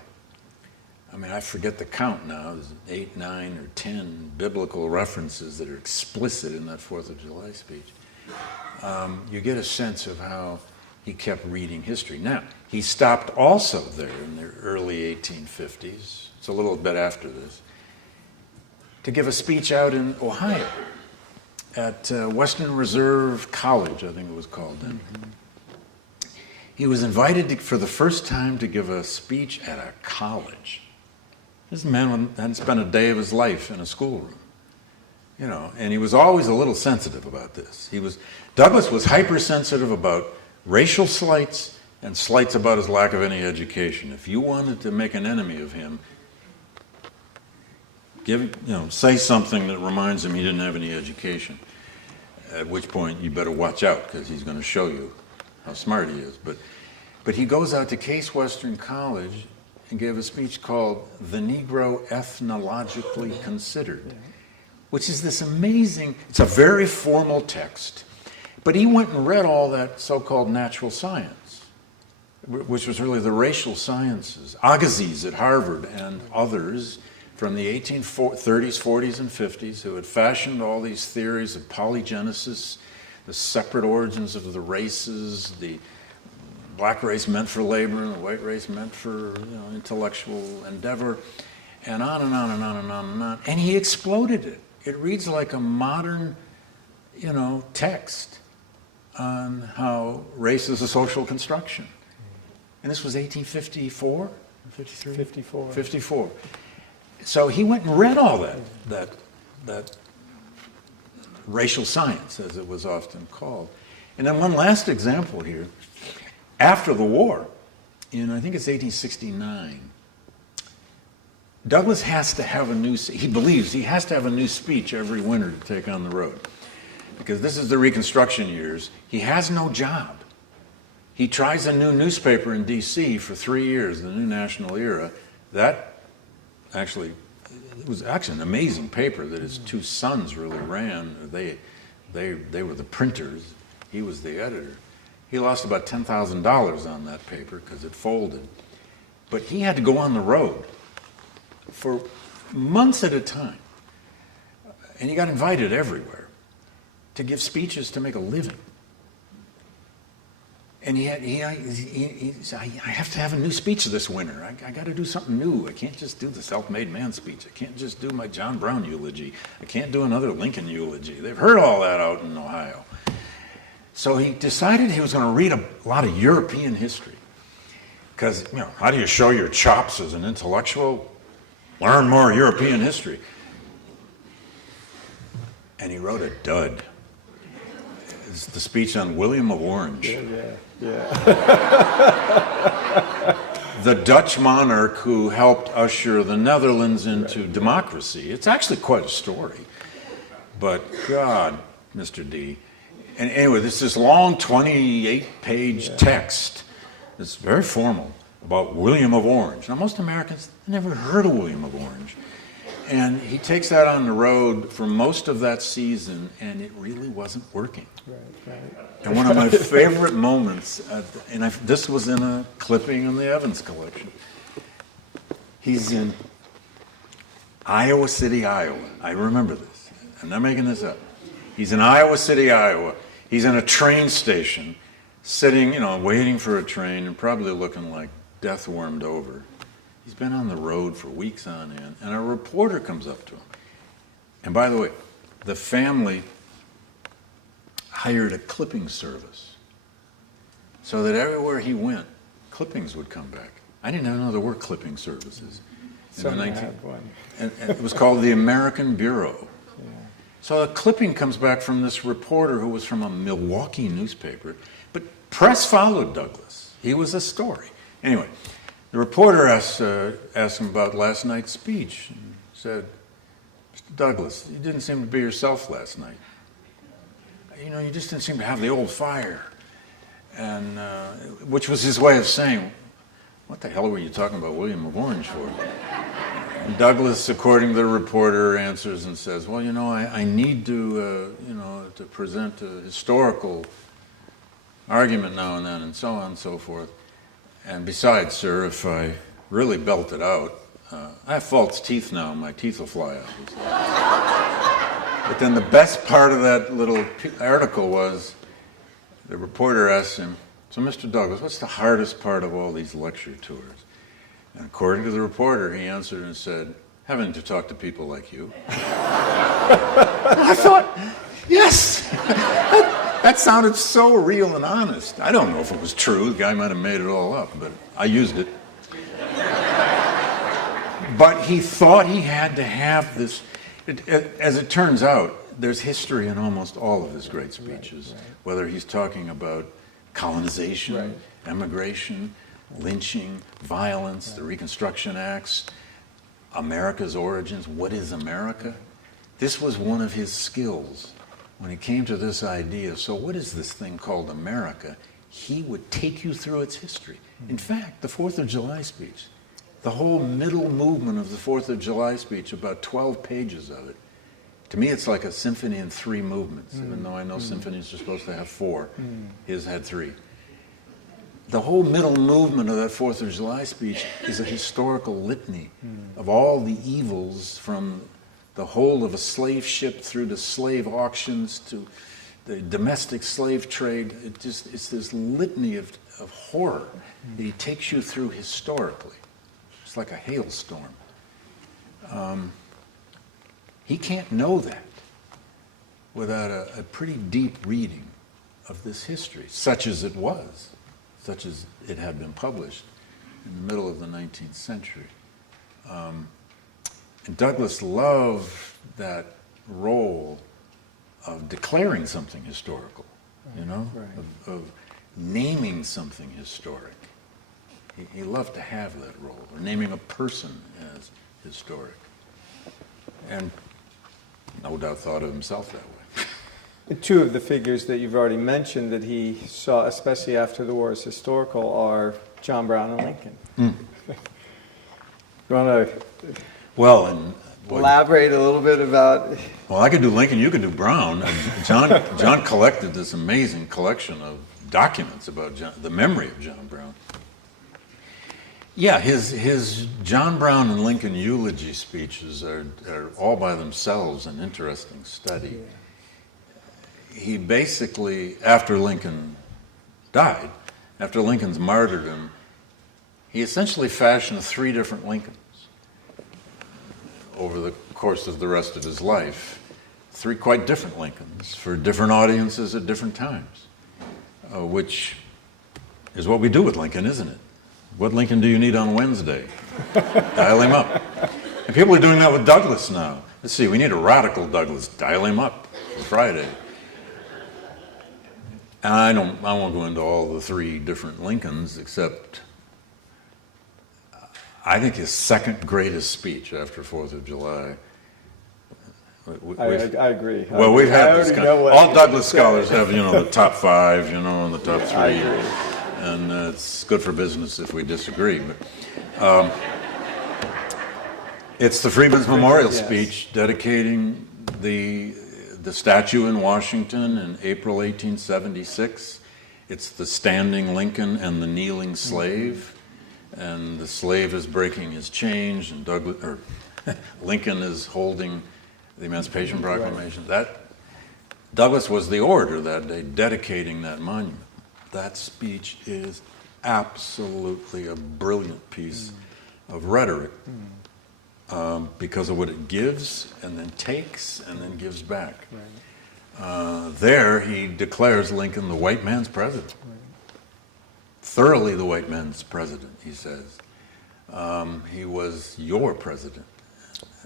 I mean, I forget the count now. There's 8, 9, or 10 biblical references that are explicit in that 4th of July speech. You get a sense of how he kept reading history. Now, he stopped also there in the early 1850s. It's a little bit after this, to give a speech out in Ohio at Western Reserve College, I think it was called then. He was invited for the first time to give a speech at a college. This man hadn't spent a day of his life in a schoolroom, you know, and he was always a little sensitive about this. Douglass was hypersensitive about racial slights and slights about his lack of any education. If you wanted to make an enemy of him, say something that reminds him he didn't have any education, at which point you better watch out because he's going to show you how smart he is. But he goes out to Case Western College and gave a speech called The Negro Ethnologically Considered, which is this amazing, it's a very formal text, but he went and read all that so-called natural science, which was really the racial sciences. Agassiz at Harvard and others from the 1830s, 40s, and 50s who had fashioned all these theories of polygenesis, the separate origins of the races, the black race meant for labor and the white race meant for intellectual endeavor, and on and on and on and on and on. And he exploded it. It reads like a modern, text on how race is a social construction. And this was 1854, 53? 54. 54. So he went and read all that racial science, as it was often called. And then one last example here. After the war, I think it's 1869, Douglass has to have he believes he has to have a new speech every winter to take on the road. Because this is the Reconstruction years. He has no job. He tries a new newspaper in D.C. for 3 years, the New National Era. It was actually an amazing paper that his two sons really ran. They were the printers. He was the editor. He lost about $10,000 on that paper because it folded. But he had to go on the road for months at a time. And he got invited everywhere to give speeches to make a living. And he said, I have to have a new speech this winter. I got to do something new. I can't just do the self-made man speech. I can't just do my John Brown eulogy. I can't do another Lincoln eulogy. They've heard all that out in Ohio. So he decided he was going to read a lot of European history. Because, how do you show your chops as an intellectual? Learn more European history. And he wrote a dud. It's the speech on William of Orange. Yeah. The Dutch monarch who helped usher the Netherlands into democracy. It's actually quite a story. But God, Mr. D. And anyway, this long 28-page text. It's very formal about William of Orange. Now, most Americans never heard of William of Orange. And he takes that on the road for most of that season, and it really wasn't working. Right. And one of my favorite moments, this was in a clipping in the Evans collection. He's in Iowa City, Iowa. I remember this. I'm not making this up. He's in Iowa City, Iowa. He's in a train station, sitting, waiting for a train and probably looking like death wormed over. He's been on the road for weeks on end, and a reporter comes up to him. And by the way, the family hired a clipping service so that everywhere he went, clippings would come back. I didn't even know there were clipping services. Someone had one. And it was called the American Bureau. So a clipping comes back from this reporter who was from a Milwaukee newspaper, but press followed Douglass. He was a story. Anyway, the reporter asked him about last night's speech and said, Mr. Douglass, you didn't seem to be yourself last night. You just didn't seem to have the old fire. And which was his way of saying, what the hell were you talking about William of Orange for? And Douglass, according to the reporter, answers and says, well, I need to present a historical argument now and then, and so on and so forth. And besides, sir, if I really belt it out, I have false teeth now, my teeth will fly out. But then the best part of that little article was, the reporter asked him, so Mr. Douglass, what's the hardest part of all these lecture tours? And according to the reporter, he answered and said, having to talk to people like you. I thought, yes, that sounded so real and honest. I don't know if it was true. The guy might have made it all up, but I used it. But he thought he had to have this. As it turns out, there's history in almost all of his great speeches, whether he's talking about colonization, emigration, lynching, violence, the Reconstruction Acts, America's origins. What is America? This was one of his skills when he came to this idea. So what is this thing called America? He would take you through its history. In fact, the 4th of July speech the whole middle movement of the 4th of July speech, about 12 pages of it, to me it's like a symphony in 3 movements, even though I know symphonies are supposed to have 4. His had 3. The whole middle movement of that 4th of July speech is a historical litany of all the evils, from the whole of a slave ship through to slave auctions to the domestic slave trade. It's this litany of horror that he takes you through historically. It's like a hailstorm. He can't know that without a pretty deep reading of this history, such as it was, such as it had been published in the middle of the 19th century. And Douglass loved that role of declaring something historical, you know, of naming something historic. He loved to have that role, or naming a person as historic. And no doubt thought of himself that way. 2 of the figures that you've already mentioned that he saw, especially after the war, as historical are John Brown and Lincoln. You want to elaborate a little bit about... Well, I could do Lincoln, you could do Brown. John collected this amazing collection of documents about the memory of John Brown. Yeah, his John Brown and Lincoln eulogy speeches are all by themselves an interesting study. He basically, after Lincoln died, after Lincoln's martyrdom, he essentially fashioned 3 different Lincolns over the course of the rest of his life. 3 quite different Lincolns for different audiences at different times, which is what we do with Lincoln, isn't it? What Lincoln do you need on Wednesday? Dial him up. And people are doing that with Douglass now. Let's see, we need a radical Douglass. Dial him up for Friday. And I won't go into all the 3 different Lincolns, except I think his second greatest speech after 4th of July. I agree. Well, we've had this all Douglass scholars have, the top 5, and the top 3. I agree. And it's good for business if we disagree. But it's the Freedmen's Memorial speech dedicating the statue in Washington in April 1876. It's the standing Lincoln and the kneeling slave, and the slave is breaking his chains, and Lincoln is holding the Emancipation Proclamation. Douglass was the orator that day, dedicating that monument. That speech is absolutely a brilliant piece of rhetoric because of what it gives and then takes and then gives back. There he declares Lincoln the white man's president. Thoroughly the white man's president, he says. He was your president.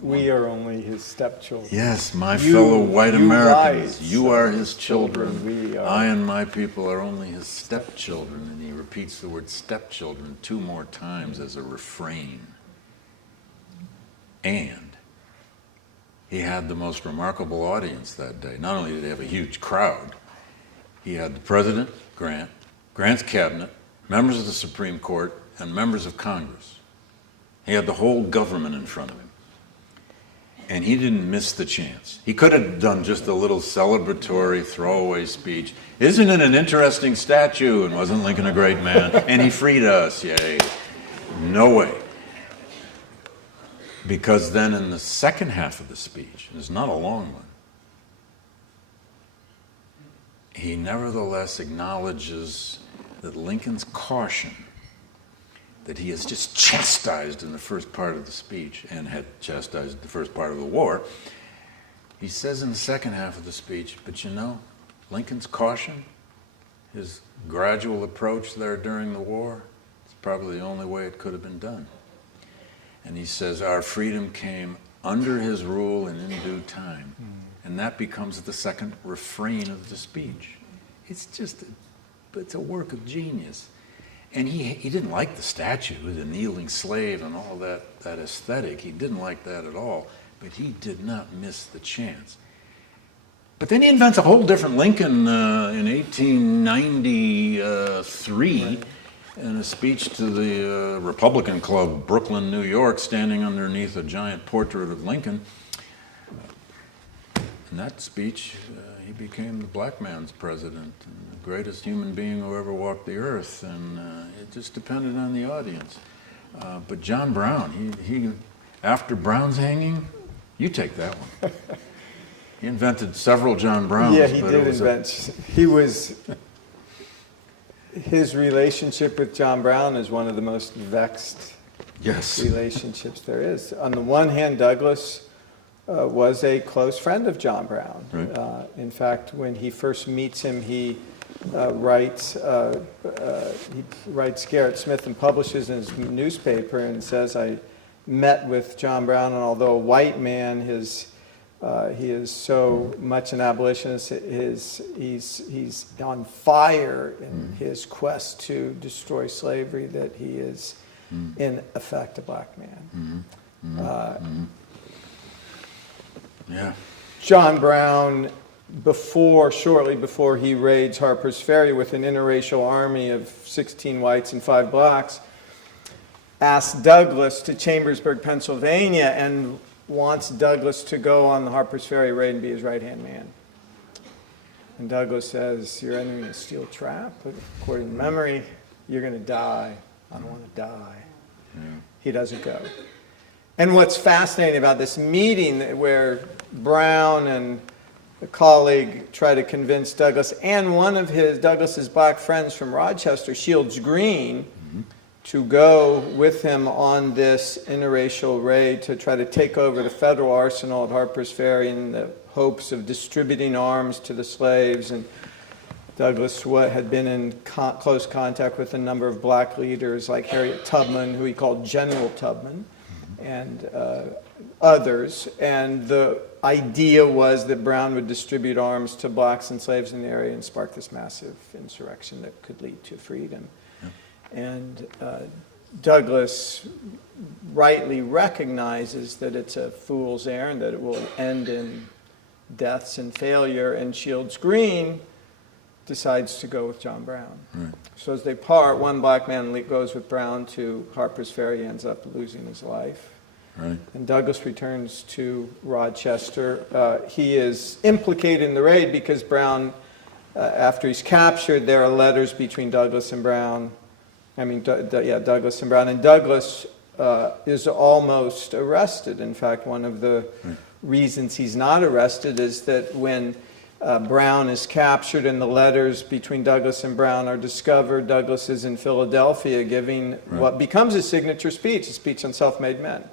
We are only his stepchildren. Yes, my fellow white Americans, whites, you are his children. we are. I and my people are only his stepchildren. And he repeats the word stepchildren 2 more times as a refrain. And he had the most remarkable audience that day. Not only did he have a huge crowd, he had the President, Grant's cabinet, members of the Supreme Court, and members of Congress. He had the whole government in front of him. And he didn't miss the chance. He could have done just a little celebratory throwaway speech. Isn't it an interesting statue? And wasn't Lincoln a great man? And he freed us, yay. No way. Because then in the second half of the speech, and it's not a long one, he nevertheless acknowledges that Lincoln's caution that he has just chastised in the first part of the speech and had chastised the first part of the war, he says in the second half of the speech, but Lincoln's caution, his gradual approach there during the war, it's probably the only way it could have been done. And he says, our freedom came under his rule and in due time. And that becomes the second refrain of the speech. It's a work of genius. And he didn't like the statue, the kneeling slave and all that aesthetic. He didn't like that at all. But he did not miss the chance. But then he invents a whole different Lincoln in 1893. in a speech to the Republican Club, Brooklyn, New York, standing underneath a giant portrait of Lincoln. In that speech, he became the black man's president, and the greatest human being who ever walked the earth, and it just depended on the audience. But John Brown, he after Brown's hanging, you take that one. He invented several John Browns. Yeah, he did invent. His relationship with John Brown is one of the most vexed relationships there is. On the one hand, Douglass was a close friend of John Brown. Right. In fact, when he first meets him, he writes Garrett Smith and publishes in his newspaper and says, "I met with John Brown, and although a white man, he is so much an abolitionist. He's on fire in his quest to destroy slavery that he is, in effect, a black man." Yeah. John Brown, shortly before he raids Harper's Ferry with an interracial army of 16 whites and 5 blacks, asked Douglass to Chambersburg, Pennsylvania, and wants Douglass to go on the Harper's Ferry raid and be his right-hand man. And Douglass says, "You're entering a steel trap. According to memory, you're going to die. I don't want to die." Yeah. He doesn't go. And what's fascinating about this meeting where Brown and a colleague try to convince Douglass and one of Douglass's black friends from Rochester, Shields Green, to go with him on this interracial raid to try to take over the federal arsenal at Harper's Ferry in the hopes of distributing arms to the slaves. And Douglass had been in close contact with a number of black leaders like Harriet Tubman, who he called General Tubman, and others. And the idea was that Brown would distribute arms to blacks and slaves in the area and spark this massive insurrection that could lead to freedom. And Douglass rightly recognizes that it's a fool's errand, that it will end in deaths and failure, and Shields Green decides to go with John Brown. Right. So as they part, one black man goes with Brown to Harper's Ferry, ends up losing his life. Right. And Douglass returns to Rochester. He is implicated in the raid because Brown, after he's captured, there are letters between Douglass and Brown. Douglass and Brown. And Douglass is almost arrested. In fact, one of the reasons he's not arrested is that when Brown is captured and the letters between Douglass and Brown are discovered, Douglass is in Philadelphia giving what becomes his signature speech, a speech on self-made men.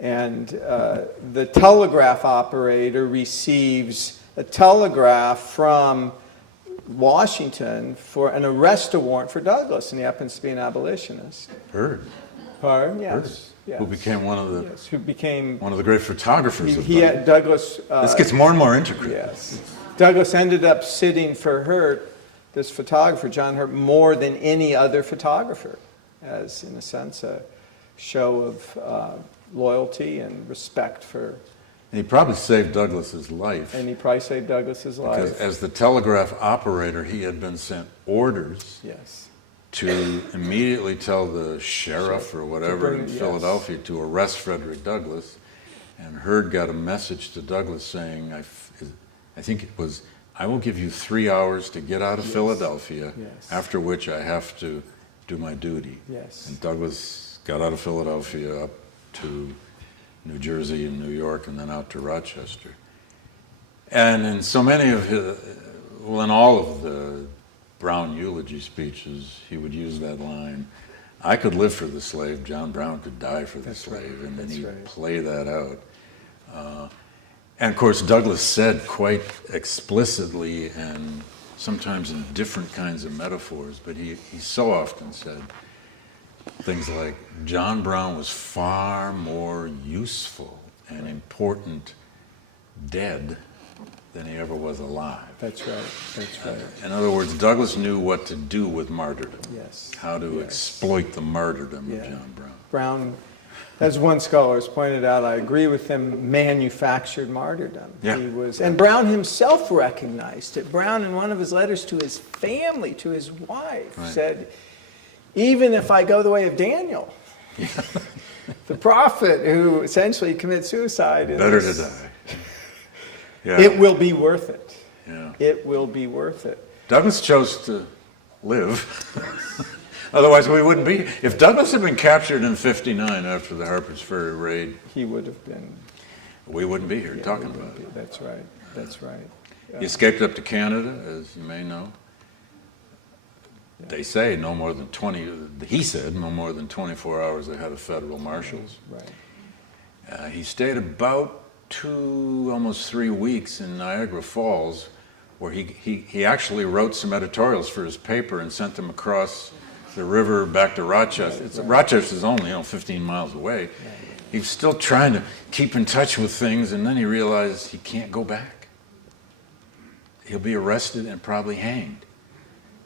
And the telegraph operator receives a telegraph from Washington for an arrest warrant for Douglass, and he happens to be an abolitionist. Heard. Pardon? Yes. Who became one of the one of the great photographers of Douglass. This gets more and more intricate. Yes. Douglass ended up sitting for Hurt, this photographer, John Hurt, more than any other photographer, as in a sense a show of loyalty and respect for. And he probably saved Douglass's life. And he probably saved Douglass's life. Because as the telegraph operator, he had been sent orders to immediately tell the sheriff or whatever in Philadelphia to arrest Frederick Douglass. And Hurd got a message to Douglass saying, I think it was, "I will give you 3 hours to get out of Philadelphia, after which I have to do my duty." And Douglass got out of Philadelphia up to New Jersey and New York, and then out to Rochester. And in so many of in all of the Brown eulogy speeches, he would use that line, "I could live for the slave, John Brown could die for the slave," and then he'd play that out. And of course, Douglass said quite explicitly, and sometimes in different kinds of metaphors, but he so often said things like, "John Brown was far more useful and important dead than he ever was alive." That's right. That's right. In other words, Douglass knew what to do with martyrdom. How to exploit the martyrdom of John Brown. Brown, as one scholar has pointed out, I agree with him, manufactured martyrdom. He was, and Brown himself recognized it. Brown, in one of his letters to his family, to his wife, said, even if I go the way of Daniel, the prophet who essentially commits suicide. Better to die. Yeah. It will be worth it. Yeah. It will be worth it. Douglass chose to live. Otherwise, we wouldn't be. If Douglass had been captured in '59 after the Harper's Ferry raid, He would have been. we wouldn't be here Yeah, talking we about would it. be. That's right. That's right. He escaped up to Canada, as you may know. They say no more than 20, he said no more than 24 hours ahead of federal marshals. Right. He stayed about almost 3 weeks in Niagara Falls, where he actually wrote some editorials for his paper and sent them across the river back to Rochester. Rochester's only 15 miles away. He was still trying to keep in touch with things, and then he realized he can't go back. He'll be arrested and probably hanged.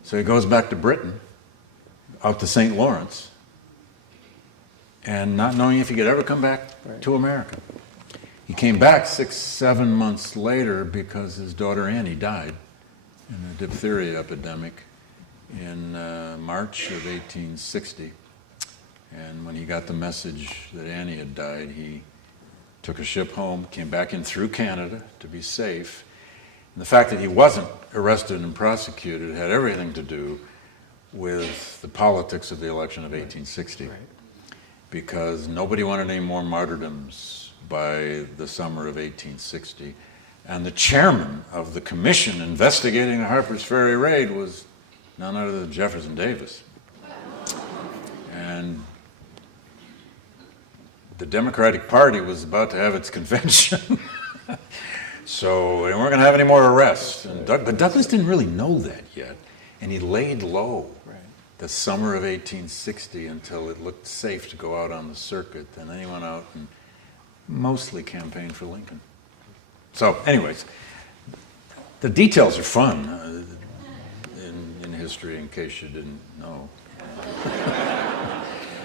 So he goes back to Britain, out to St. Lawrence, and not knowing if he could ever come back to America. He came back 6-7 months later because his daughter Annie died in a diphtheria epidemic in March of 1860. And when he got the message that Annie had died, he took a ship home, came back in through Canada to be safe. And the fact that he wasn't arrested and prosecuted had everything to do with the politics of the election of 1860. Right. Because nobody wanted any more martyrdoms by the summer of 1860. And the chairman of the commission investigating the Harper's Ferry raid was none other than Jefferson Davis. And the Democratic Party was about to have its convention. So they weren't going to have any more arrests. And but Douglass didn't really know that yet. And he laid low the summer of 1860 until it looked safe to go out on the circuit. And then he went out and mostly campaigned for Lincoln. So anyways, the details are fun in history, in case you didn't know.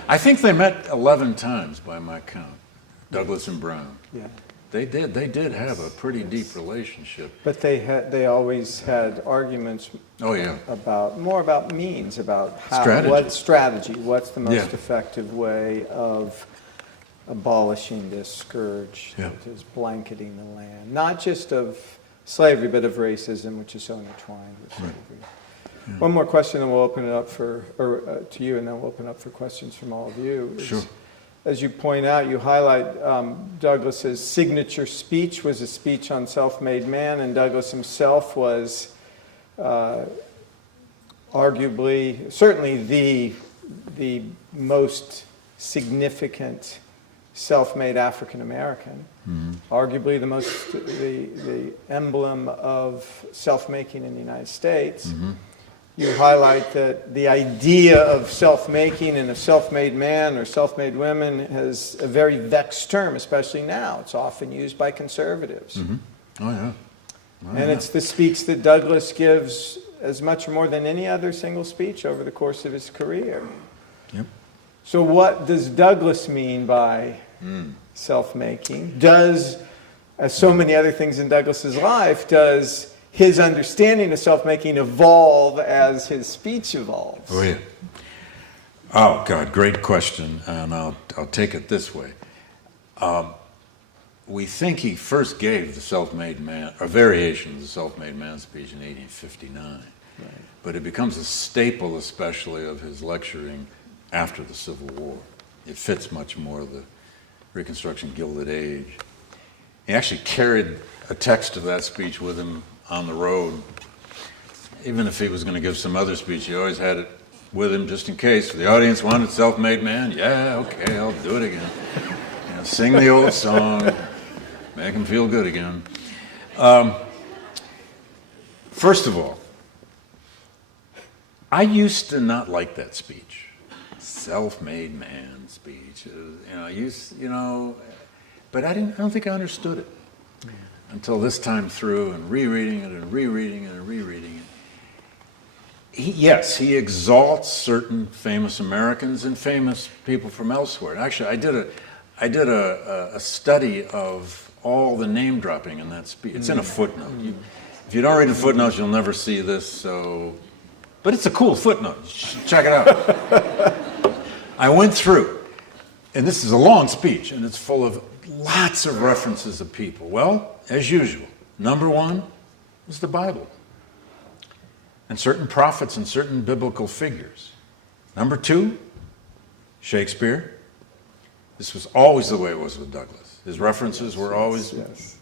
I think they met 11 times by my count, Douglass and Brown. Yeah. They did have a pretty deep relationship. But they always had arguments. Oh yeah. More about means, about how, Strategy. what's the most Yeah. effective way of abolishing this scourge Yeah. that is blanketing the land, not just of slavery, but of racism, which is so intertwined with slavery. Yeah. One more question, and we'll open it up to you, and then we'll open up for questions from all of you. Sure. As you point out, you highlight Douglass's signature speech was a speech on self-made man, and Douglass himself was arguably, certainly the most significant self-made African American, arguably the emblem of self-making in the United States. You highlight that the idea of self-making and of self-made man or self-made women is a very vexed term, especially now. It's often used by conservatives. Oh yeah. And it's the speech that Douglass gives as much or more than any other single speech over the course of his career. Yep. So what does Douglass mean by self-making? Does, as so many other things in Douglass's life, does his understanding of self-making evolve as his speech evolves? Oh yeah. Oh God, great question, and I'll take it this way. We think he first gave the self-made man, or variation of the self-made man speech in 1859, but it becomes a staple, especially of his lecturing after the Civil War. It fits much more the Reconstruction Gilded Age. He actually carried a text of that speech with him on the road. Even if he was going to give some other speech, he always had it with him just in case. The audience wanted self-made man. Yeah, okay, I'll do it again. Sing the old song, make him feel good again. First of all, I used to not like that speech. Self-made man speech. But I don't think I understood it until this time through, and rereading it and rereading it and rereading it. He exalts certain famous Americans and famous people from elsewhere. Actually, I did a study of all the name dropping in that speech. It's in a footnote. If you don't read the footnotes, you'll never see this. But it's a cool footnote. Check it out. I went through, and this is a long speech, and it's full of lots of references of people. Well, as usual, number one was the Bible, and certain prophets and certain biblical figures. Number two, Shakespeare. This was always the way it was with Douglass. His references were always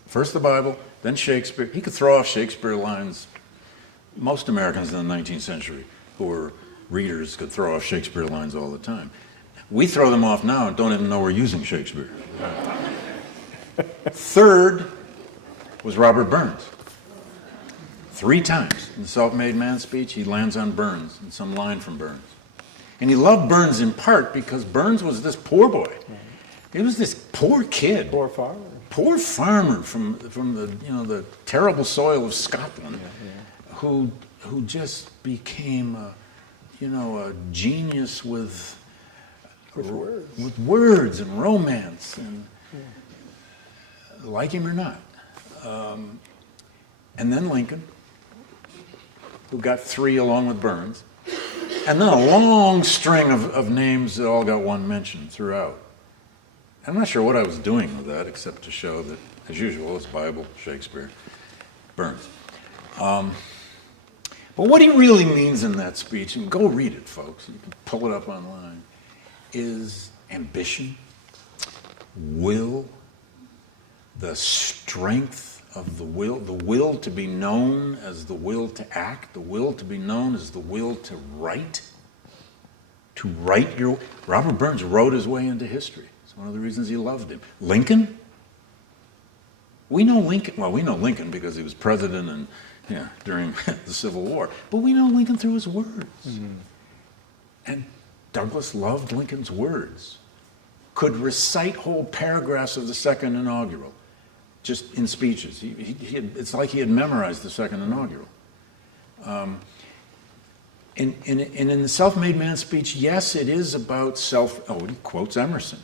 first the Bible, then Shakespeare. He could throw off Shakespeare lines. Most Americans in the 19th century who were readers could throw off Shakespeare lines all the time. We throw them off now and don't even know we're using Shakespeare. Third was Robert Burns. 3 times in the Self-Made Man speech, he lands on Burns and some line from Burns. And he loved Burns in part because Burns was this poor boy. He was this poor kid. Poor farmer. Poor farmer from the the terrible soil of Scotland, who just became a genius with words and romance, and like him or not. And then Lincoln, who got 3 along with Burns, and then a long string of names that all got one mention throughout. I'm not sure what I was doing with that, except to show that, as usual, it's Bible, Shakespeare, Burns. But what he really means in that speech, and go read it, folks, you can pull it up online, is ambition, will, the strength of the will to be known as the will to act, the will to be known as the will to write your... Robert Burns wrote his way into history. It's one of the reasons he loved him. Lincoln? We know Lincoln because he was president and during the Civil War. But we know Lincoln through his words. Mm-hmm. And Douglass loved Lincoln's words. Could recite whole paragraphs of the second inaugural, just in speeches. It's like he had memorized the second inaugural. And in the Self-Made Man speech, yes, it is about he quotes Emerson.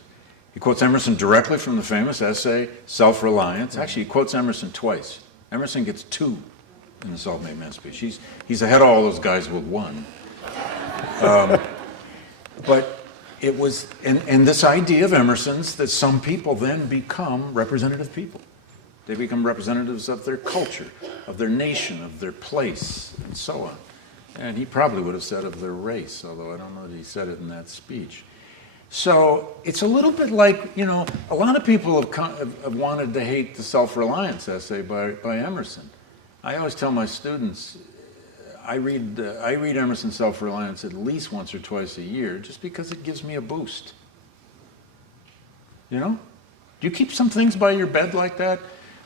He quotes Emerson directly from the famous essay, Self-Reliance. Actually, he quotes Emerson twice. Emerson gets 2 in the Self-Made Man speech. He's ahead of all those guys with 1. But it was, and this idea of Emerson's that some people then become representative people. They become representatives of their culture, of their nation, of their place, and so on. And he probably would have said of their race, although I don't know that he said it in that speech. So it's a little bit like, a lot of people have wanted to hate the Self-Reliance essay by Emerson. I always tell my students, I read Emerson's Self-Reliance at least once or twice a year just because it gives me a boost. Do you keep some things by your bed like that?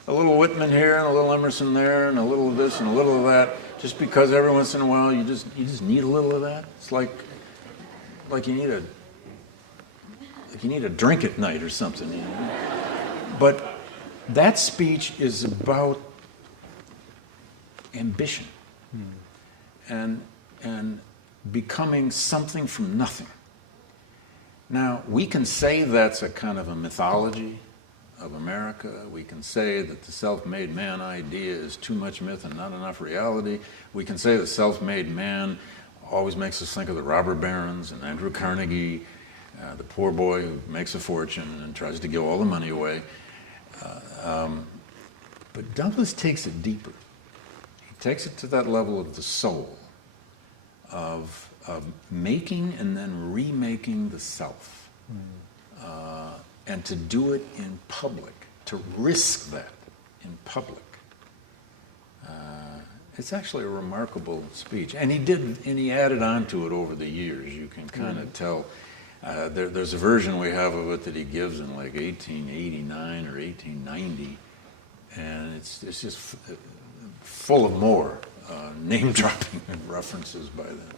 A little Whitman here and a little Emerson there and a little of this and a little of that, just because every once in a while you just need a little of that? It's like you need a drink at night or something. But that speech is about ambition and becoming something from nothing. Now, we can say that's a kind of a mythology of America. We can say that the self-made man idea is too much myth and not enough reality. We can say the self-made man always makes us think of the robber barons and Andrew Carnegie, the poor boy who makes a fortune and tries to give all the money away. But Douglass takes it deeper. He takes it to that level of the soul, of making and then remaking the self. And to do it in public, to risk that in public. It's actually a remarkable speech. And he added on to it over the years. You can kind of tell. There's a version we have of it that he gives in like 1889 or 1890, and it's just full of more name-dropping and references by then.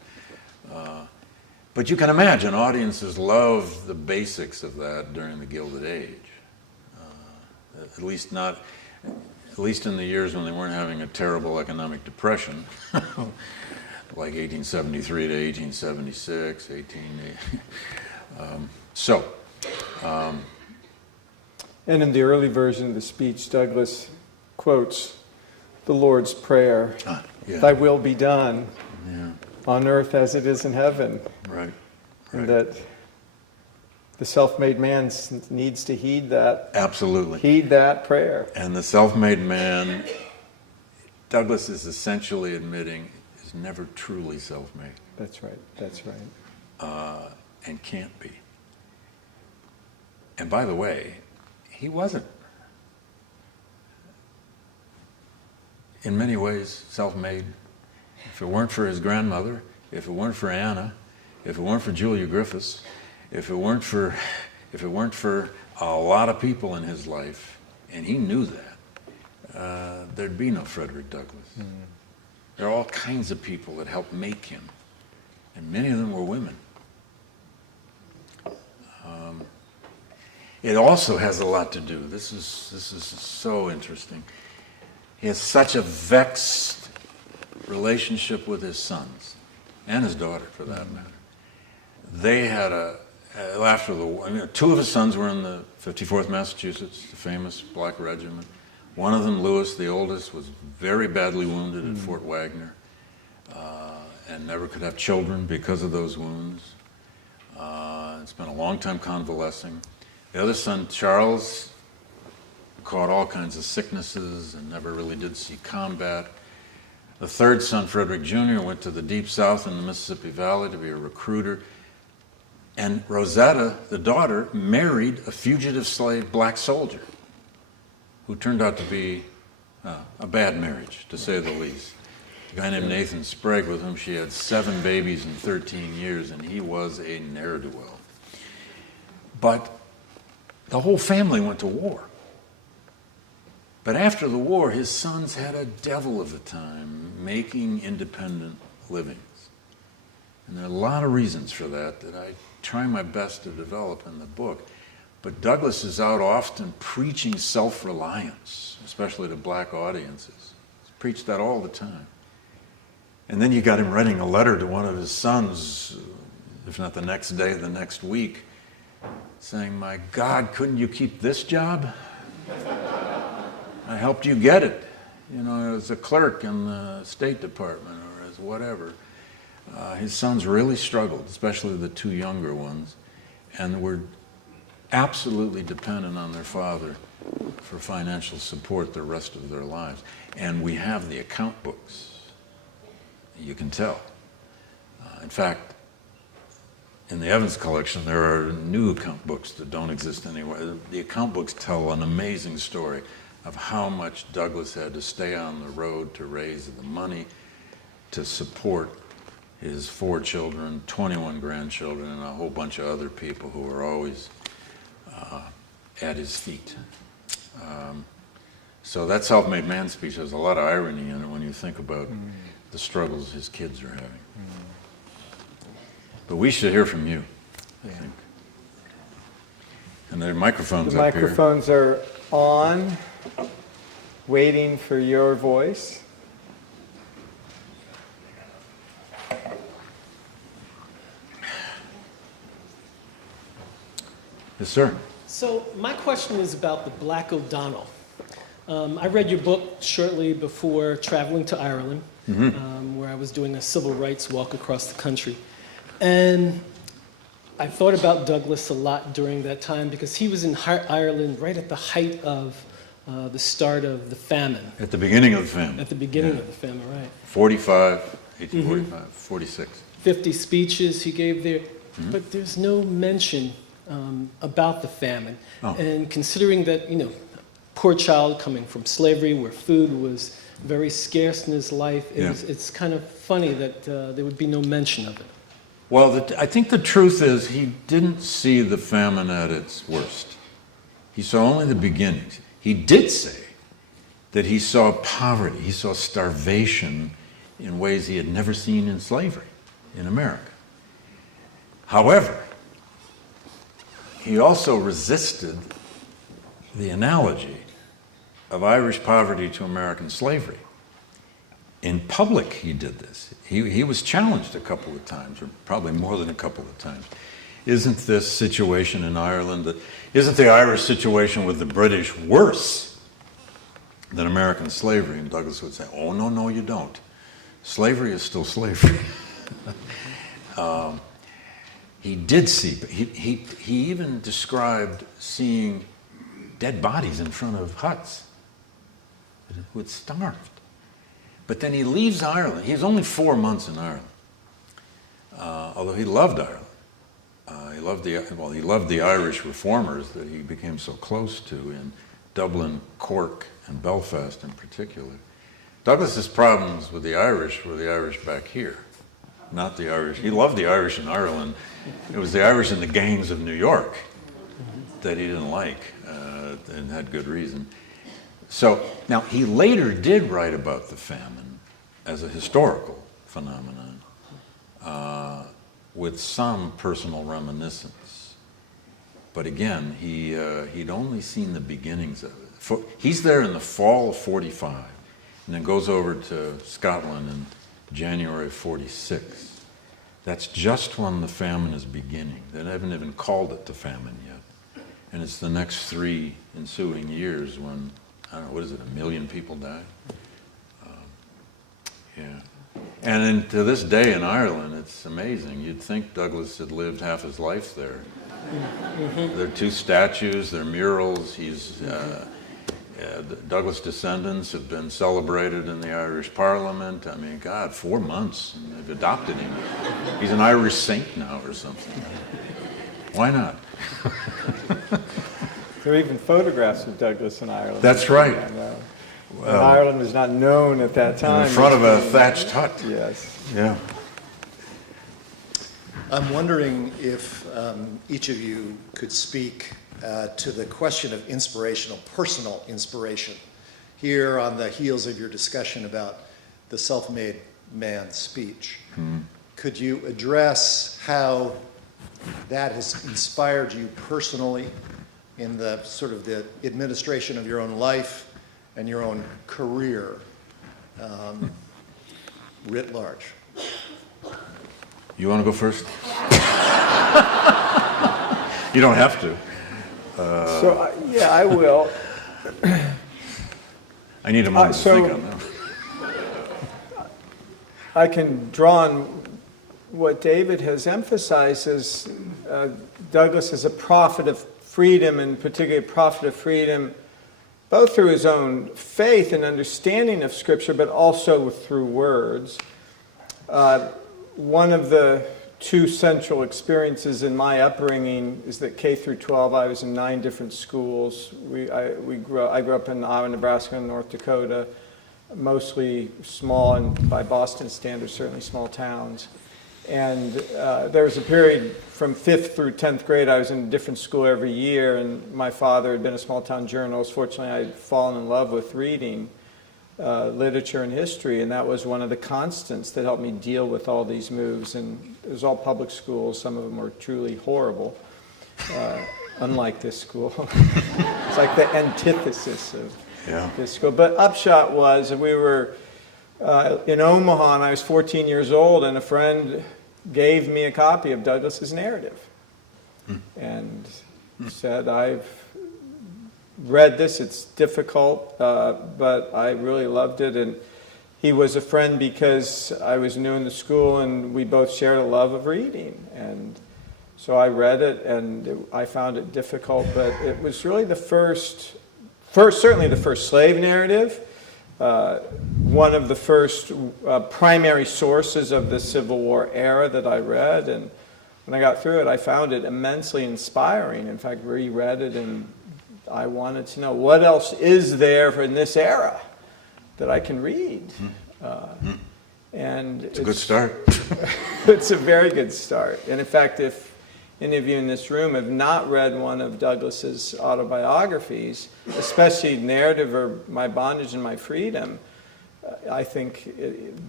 But you can imagine audiences loved the basics of that during the Gilded Age. At least in the years when they weren't having a terrible economic depression, like 1873 to 1876, 1880. And in the early version of the speech, Douglass quotes the Lord's Prayer, Thy will be done on earth as it is in heaven. Right. And that The self-made man needs to heed Absolutely. that prayer. And the self-made man, Douglass is essentially admitting, is never truly self-made. That's right. And can't be. And by the way, he wasn't, in many ways, self-made. If it weren't for his grandmother, if it weren't for Anna, if it weren't for Julia Griffiths, if it weren't for a lot of people in his life, and he knew that, there'd be no Frederick Douglass. Mm. There are all kinds of people that helped make him, and many of them were women. It also has a lot to do. This is so interesting. He has such a vexed relationship with his sons, and his daughter, for that matter. They had after the war, two of his sons were in the 54th Massachusetts, the famous Black Regiment. One of them, Lewis, the oldest, was very badly wounded at Fort Wagner, and never could have children because of those wounds. Spent a long time convalescing. The other son, Charles, caught all kinds of sicknesses and never really did see combat. The third son, Frederick Jr., went to the Deep South in the Mississippi Valley to be a recruiter. And Rosetta, the daughter, married a fugitive slave black soldier who turned out to be a bad marriage, to say the least. A guy named Nathan Sprague, with whom she had 7 babies in 13 years, and he was a ne'er-do-well. But the whole family went to war. But after the war, his sons had a devil of a time making independent livings. And there are a lot of reasons for that I try my best to develop in the book. But Douglass is out often preaching self-reliance, especially to black audiences. He's preached that all the time. And then you got him writing a letter to one of his sons, if not the next day, the next week, saying, "My God, couldn't you keep this job? I helped you get it, as a clerk in the State Department or as whatever." His sons really struggled, especially the 2 younger ones, and were absolutely dependent on their father for financial support the rest of their lives. And we have the account books. You can tell. In fact, in the Evans collection, there are new account books that don't exist anywhere. The account books tell an amazing story of how much Douglass had to stay on the road to raise the money to support his 4 children, 21 grandchildren, and a whole bunch of other people who were always at his feet. So that self-made man speech has a lot of irony in it when you think about the struggles his kids are having. But we should hear from you, I think. And there are microphones The up here. microphones are on, waiting for your voice. Yes, sir. So my question is about the Black O'Donnell. I read your book shortly before traveling to Ireland, where I was doing a civil rights walk across the country. And I thought about Douglass a lot during that time because he was in Ireland right at the height of the start of the famine. At the beginning of the famine. At the beginning of the famine, right. 1845, 46. 50 speeches he gave there, but there's no mention about the famine. Oh. And considering that, poor child coming from slavery where food was very scarce in his life, it's kind of funny that there would be no mention of it. Well, I think the truth is he didn't see the famine at its worst. He saw only the beginnings. He did say that he saw poverty, he saw starvation in ways he had never seen in slavery in America. However, he also resisted the analogy of Irish poverty to American slavery. In public, he did this. He was challenged a couple of times, or probably more than a couple of times. Isn't this situation in Ireland, isn't the Irish situation with the British worse than American slavery? And Douglass would say, "Oh, no, you don't. Slavery is still slavery." he did see, he even described seeing dead bodies in front of huts who had starved. But then he leaves Ireland. He was only 4 months in Ireland, although he loved Ireland. He loved the Irish reformers that he became so close to in Dublin, Cork, and Belfast in particular. Douglas's problems with the Irish were the Irish back here, not the Irish. He loved the Irish in Ireland. It was the Irish in the gangs of New York that he didn't like, and had good reason. So now he later did write about the famine as a historical phenomenon, with some personal reminiscence. But again, he'd only seen the beginnings of it. He's there in the fall of 45, and then goes over to Scotland in January of 46. That's just when the famine is beginning. They haven't even called it the famine yet. And it's the next 3 ensuing years when, I don't know, what is it, 1 million people die? Yeah. And then to this day in Ireland, it's amazing. You'd think Douglass had lived half his life there. There are 2 statues, there are murals. Douglas descendants have been celebrated in the Irish Parliament. I mean, God, 4 months, and they've adopted him. He's an Irish saint now or something. Why not? There are even photographs of Douglas in Ireland. That's right. Well, Ireland was not known at that time. In front of a thatched hut. Yes. Yeah. I'm wondering if each of you could speak to the question of inspirational, personal inspiration. Here on the heels of your discussion about the self-made man speech, could you address how that has inspired you personally in the sort of the administration of your own life and your own career writ large? You want to go first? You don't have to. Yeah, I will. I need a moment to think on that. I can draw on what David has emphasized as Douglass is a prophet of freedom, and particularly a prophet of freedom both through his own faith and understanding of Scripture, but also through words. One of the 2 central experiences in my upbringing is that K through 12, I was in 9 different schools. I grew up in Iowa, Nebraska, and North Dakota, mostly small, and by Boston standards, certainly small towns. And there was a period from 5th through 10th grade, I was in a different school every year, and my father had been a small-town journalist. Fortunately, I had fallen in love with reading literature and history, and that was one of the constants that helped me deal with all these moves. And it was all public schools. Some of them were truly horrible, unlike this school. It's like the antithesis of this school. But upshot was, we were in Omaha, and I was 14 years old, and a friend gave me a copy of Douglass's narrative and said, I've read this, it's difficult, but I really loved it. And he was a friend because I was new in the school, and we both shared a love of reading. And so I read it, and I found it difficult, but it was really the certainly the first slave narrative, one of the first primary sources of the Civil War era that I read. And when I got through it, I found it immensely inspiring. In fact, reread it, and I wanted to know what else is there in this era that I can read. And it's a good start. It's a very good start. And in fact, if any of you in this room have not read one of Douglass's autobiographies, especially narrative or My Bondage and My Freedom, I think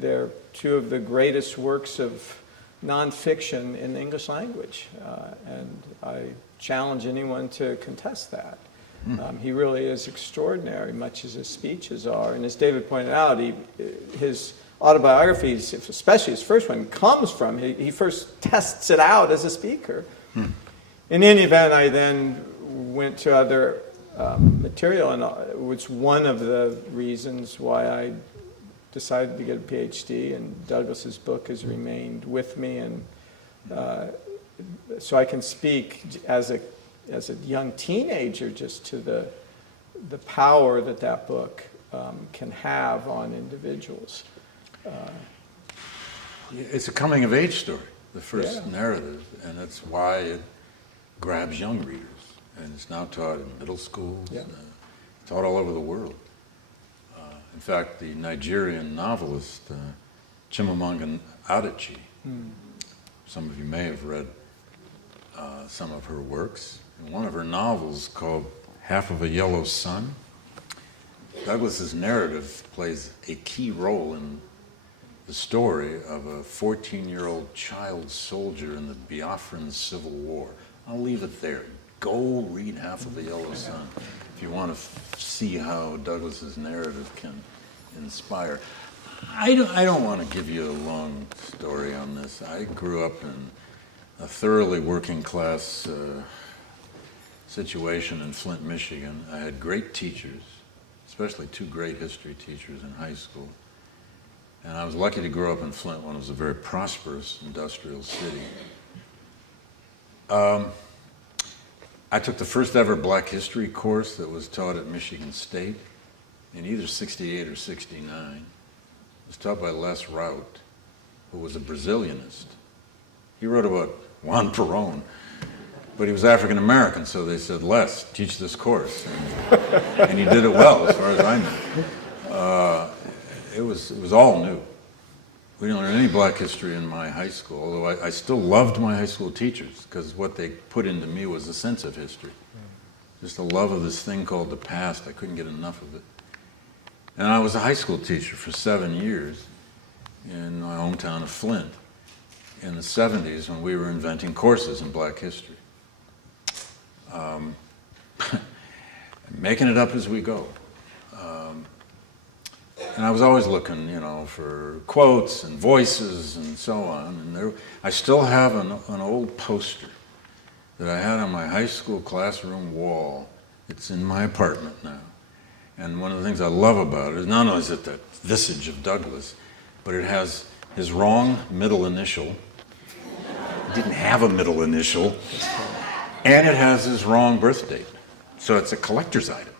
they're 2 of the greatest works of nonfiction in the English language. And I challenge anyone to contest that. He really is extraordinary, much as his speeches are. And as David pointed out, his autobiographies, especially his first one, comes from, he first tests it out as a speaker. In any event, I then went to other material, and which one of the reasons why I decided to get a PhD, and Douglass's book has remained with me. And so I can speak as a young teenager just to the power that book can have on individuals. It's a coming-of-age story, the first Yeah. narrative, and that's why it grabs young readers. And it's now taught in middle schools, Yeah. Taught all over the world. In fact, the Nigerian novelist Chimamanda Adichie, some of you may have read some of her works. In one of her novels called Half of a Yellow Sun, Douglass's narrative plays a key role in the story of a 14-year-old child soldier in the Biafran Civil War. I'll leave it there. Go read Half of the Yellow Sun if you want to see how Douglass's narrative can inspire. I don't want to give you a long story on this. I grew up in a thoroughly working class situation in Flint, Michigan. I had great teachers, especially two great history teachers in high school. And I was lucky to grow up in Flint when it was a very prosperous industrial city. I took the first ever black history course that was taught at Michigan State in either 68 or 69. It was taught by Les Rout, who was a Brazilianist. He wrote about Juan Perón, but he was African American, so they said, Les, teach this course. And he did it well, as far as I know. It was all new. We didn't learn any black history in my high school, although I still loved my high school teachers, because what they put into me was a sense of history. Just a love of this thing called the past. I couldn't get enough of it. And I was a high school teacher for 7 years in my hometown of Flint in the 70s when we were inventing courses in black history. Making it up as we go. And I was always looking, for quotes and voices and so on. And I still have an old poster that I had on my high school classroom wall. It's in my apartment now. And one of the things I love about it is not only is it the visage of Douglass, but it has his wrong middle initial. He didn't have a middle initial. And it has his wrong birth date. So it's a collector's item.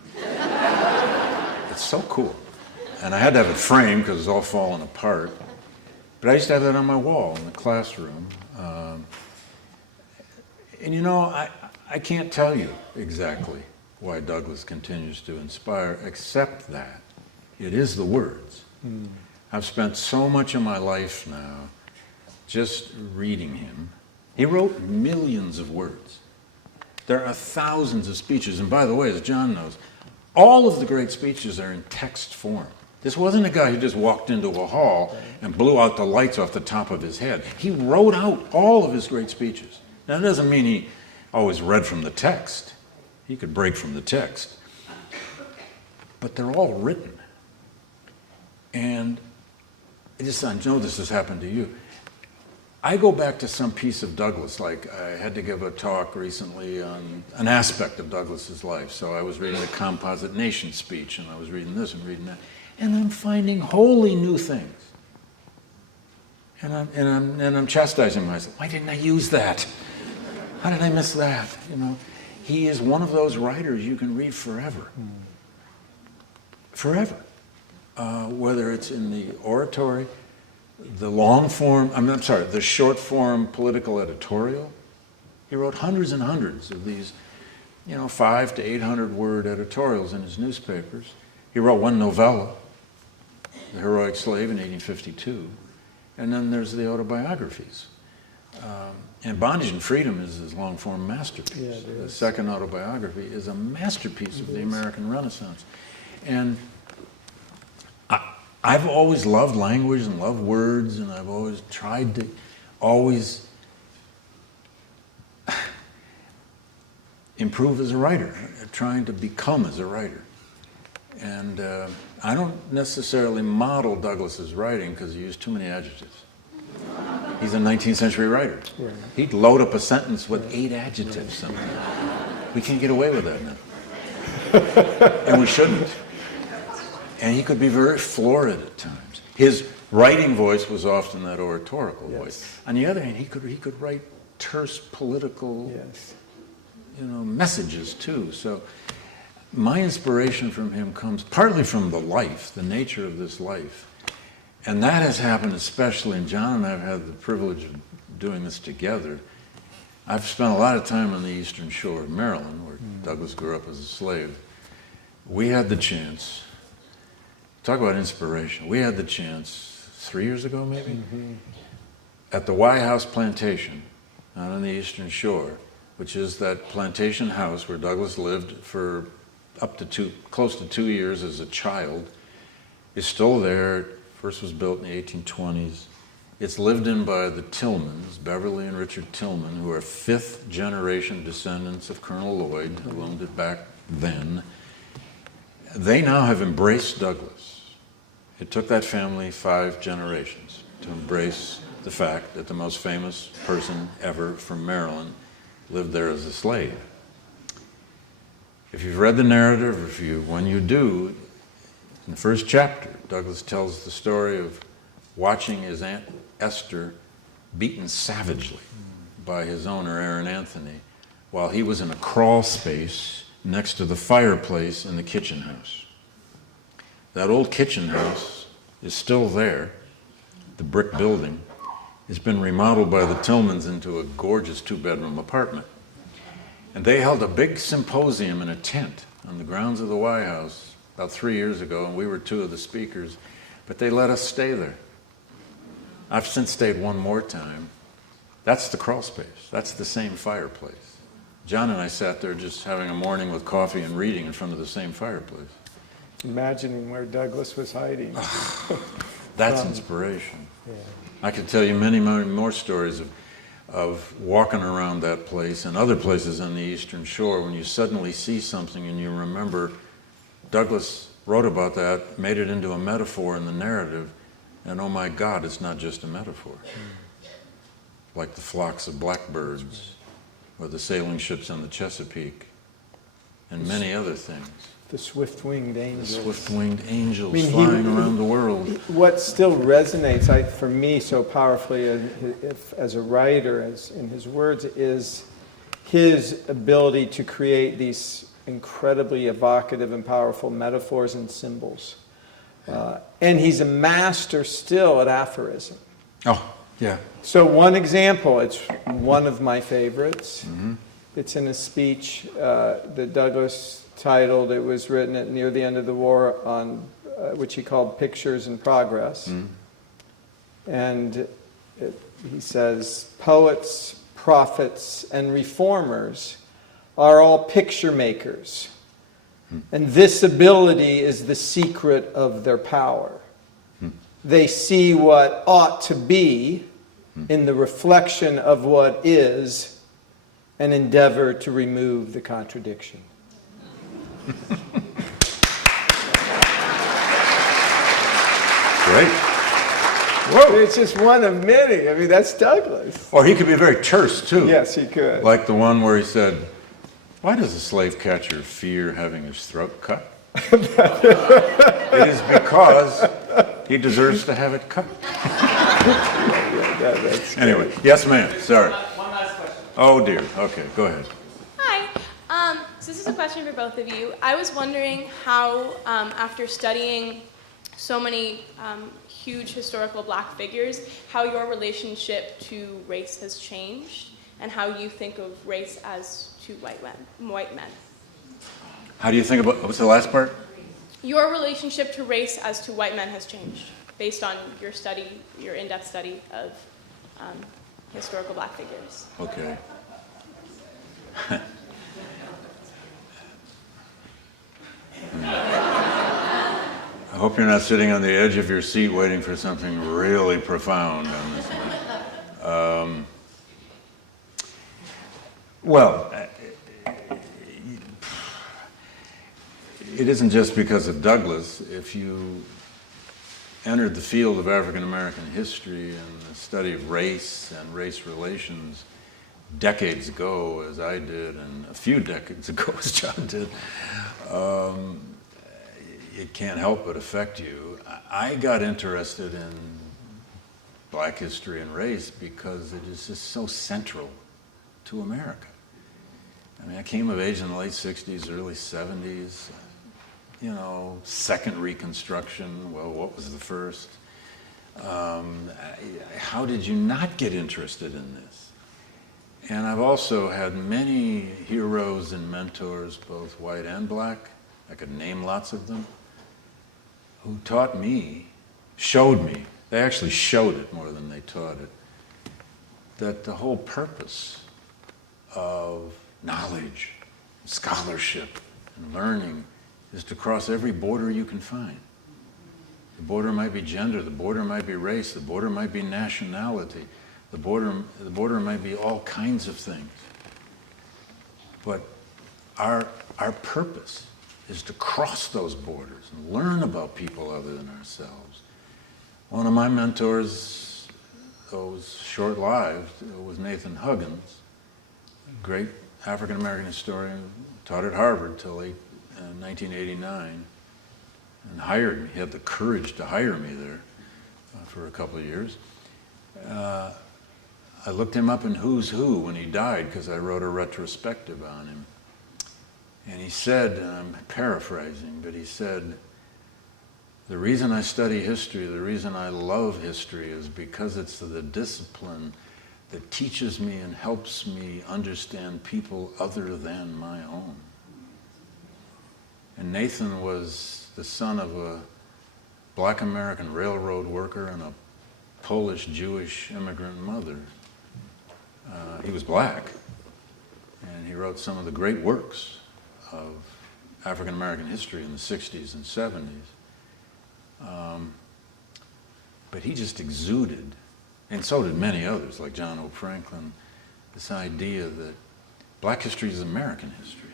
It's so cool. And I had to have it framed because it's all falling apart. But I used to have that on my wall in the classroom. I can't tell you exactly why Douglass continues to inspire, except that it is the words. I've spent so much of my life now just reading him. He wrote millions of words. There are thousands of speeches. And by the way, as John knows, all of the great speeches are in text form. This wasn't a guy who just walked into a hall and blew out the lights off the top of his head. He wrote out all of his great speeches. Now, that doesn't mean he always read from the text. He could break from the text. But they're all written. And I know this has happened to you. I go back to some piece of Douglass, like I had to give a talk recently on an aspect of Douglass's life. So I was reading the Composite Nation speech, and I was reading this and reading that. And I'm finding wholly new things. And I'm chastising myself. Why didn't I use that? How did I miss that? He is one of those writers you can read forever. Forever. Whether it's in the oratory, the long form, the short form political editorial. He wrote hundreds and hundreds of these, 500 to 800 word editorials in his newspapers. He wrote one novella, The Heroic Slave in 1852, and then there's the autobiographies. And Bondage and Freedom is his long form masterpiece. Yeah, the second autobiography is a masterpiece of the American Renaissance. And I've always loved language and loved words, and I've always tried to improve as a writer, trying to become as a writer. And I don't necessarily model Douglass's writing because he used too many adjectives. He's a 19th century writer. Right. He'd load up a sentence with 8 adjectives sometimes. We can't get away with that now. And we shouldn't. And he could be very florid at times. His writing voice was often that oratorical voice. On the other hand, he could write terse political Yes. messages too. So my inspiration from him comes partly from the life, the nature of this life. And that has happened especially, and John and I have had the privilege of doing this together. I've spent a lot of time on the Eastern Shore of Maryland, where Douglass grew up as a slave. We had the chance, talk about inspiration, we had the chance 3 years ago maybe, at the White House Plantation out on the Eastern Shore, which is that plantation house where Douglass lived for close to 2 years as a child, is still there. First was built in the 1820s. It's lived in by the Tillmans, Beverly and Richard Tillman, who are fifth generation descendants of Colonel Lloyd, who owned it back then. They now have embraced Douglass. It took that family 5 generations to embrace the fact that the most famous person ever from Maryland lived there as a slave. If you've read the narrative, or when you do, in the first chapter, Douglass tells the story of watching his Aunt Esther beaten savagely by his owner, Aaron Anthony, while he was in a crawl space next to the fireplace in the kitchen house. That old kitchen house is still there, the brick building. It's been remodeled by the Tillmans into a gorgeous 2-bedroom apartment. And they held a big symposium in a tent on the grounds of the White House about 3 years ago, and we were 2 of the speakers, but they let us stay there. I've since stayed one more time. That's the crawl space. That's the same fireplace. John and I sat there just having a morning with coffee and reading in front of the same fireplace. Imagining where Douglass was hiding. That's inspiration. Yeah. I could tell you many, many more stories of walking around that place and other places on the Eastern Shore when you suddenly see something and you remember Douglass wrote about that, made it into a metaphor in the narrative, and oh my God, it's not just a metaphor. Like the flocks of blackbirds or the sailing ships on the Chesapeake and many other things. The swift-winged angels. The swift-winged angels I mean, flying around the world. What still resonates for me so powerfully as a writer, as in his words, is his ability to create these incredibly evocative and powerful metaphors and symbols. And he's a master still at aphorism. Oh, yeah. So one example, it's one of my favorites. It's in a speech that Douglass titled, it was written near the end of the war, on which he called Pictures in Progress. And he says, poets, prophets, and reformers are all picture makers. And this ability is the secret of their power. They see what ought to be in the reflection of what is and endeavor to remove the contradiction. Great. Whoa. It's just one of many. I mean, that's Douglass. Or he could be very terse, too. Yes, he could. Like the one where he said, why does a slave catcher fear having his throat cut? It is because he deserves to have it cut. That's Anyway, yes, ma'am. Sorry. One last question. Oh, dear. Okay, go ahead. Hi. So this is a question for both of you. I was wondering how, after studying so many huge historical black figures, how your relationship to race has changed and how you think of race as to white men. How do you think about, what's the last part? Your relationship to race as to white men has changed based on your study, your in-depth study of historical black figures. Okay. I hope you're not sitting on the edge of your seat waiting for something really profound on this one. Well, it isn't just because of Douglass. If you entered the field of African American history and the study of race and race relations decades ago, as I did, and a few decades ago, as John did, it can't help but affect you. I got interested in black history and race because it is just so central to America. I mean, I came of age in the late 60s, early 70s. You know, second Reconstruction, well, what was the first? How did you not get interested in this? And I've also had many heroes and mentors, both white and black, I could name lots of them, who taught me, showed me, they actually showed it more than they taught it, that the whole purpose of knowledge, scholarship, and learning is to cross every border you can find. The border might be gender, the border might be race, the border might be nationality, the border might be all kinds of things. But our purpose is to cross those borders and learn about people other than ourselves. One of my mentors, though was short-lived, was Nathan Huggins, great African-American historian, taught at Harvard till 1989, and hired me. He had the courage to hire me there for a couple of years. I looked him up in Who's Who when he died because I wrote a retrospective on him. And he said, and I'm paraphrasing, but he said, the reason I study history, the reason I love history is because it's the discipline that teaches me and helps me understand people other than my own. And Nathan was the son of a black American railroad worker and a Polish Jewish immigrant mother. He was black, and he wrote some of the great works of African American history in the 60s and 70s. But he just exuded, and so did many others, like John Hope Franklin, this idea that black history is American history,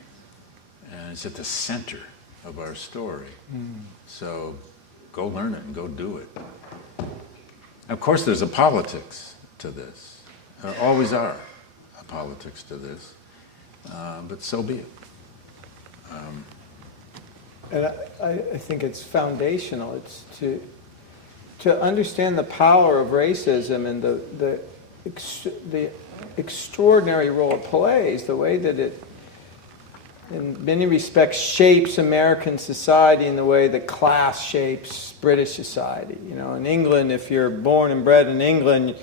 and it's at the center of our story. So go learn it and go do it. Of course, there's a politics to this. There always are a politics to this, but so be it. And I think it's foundational. It's to understand the power of racism and the extraordinary role it plays, the way that it, in many respects, shapes American society in the way that class shapes British society. You know, in England, if you're born and bred in England,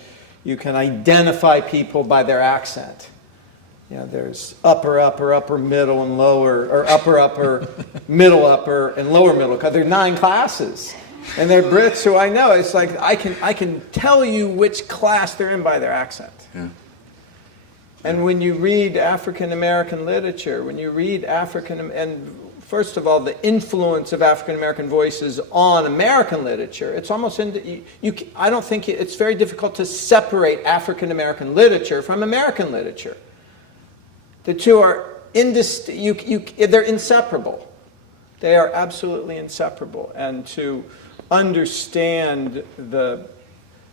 you can identify people by their accent. You know, there's upper, middle, and lower, or upper, middle, upper, and lower middle. Because there are 9 classes, and they're Brits who I know. It's like I can tell you which class they're in by their accent. Yeah. And when you read African American literature, and first of all, the influence of African American voices on American literature, it's almost I don't think it's very difficult to separate African American literature from American literature. The two are they're inseparable. They are absolutely inseparable. And to understand the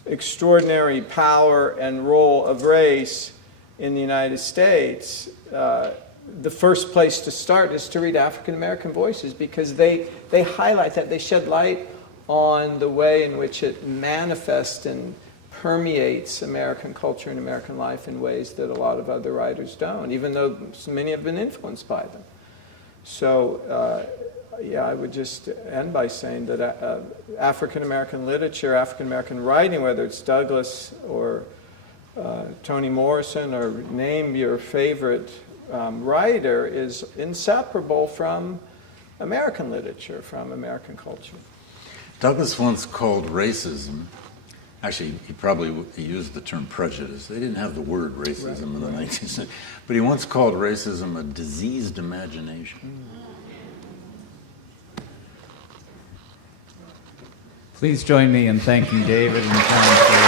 extraordinary power and role of race in the United States, the first place to start is to read African American voices, because they highlight that, they shed light on the way in which it manifests and permeates American culture and American life in ways that a lot of other writers don't, even though many have been influenced by them. So, I would just end by saying that African American literature, African American writing, whether it's Douglass or Toni Morrison, or name your favorite writer, is inseparable from American literature, from American culture. Douglass once called racism, actually he used the term prejudice. They didn't have the word racism in the 19th century, but he once called racism a diseased imagination. Please join me in thanking David and John for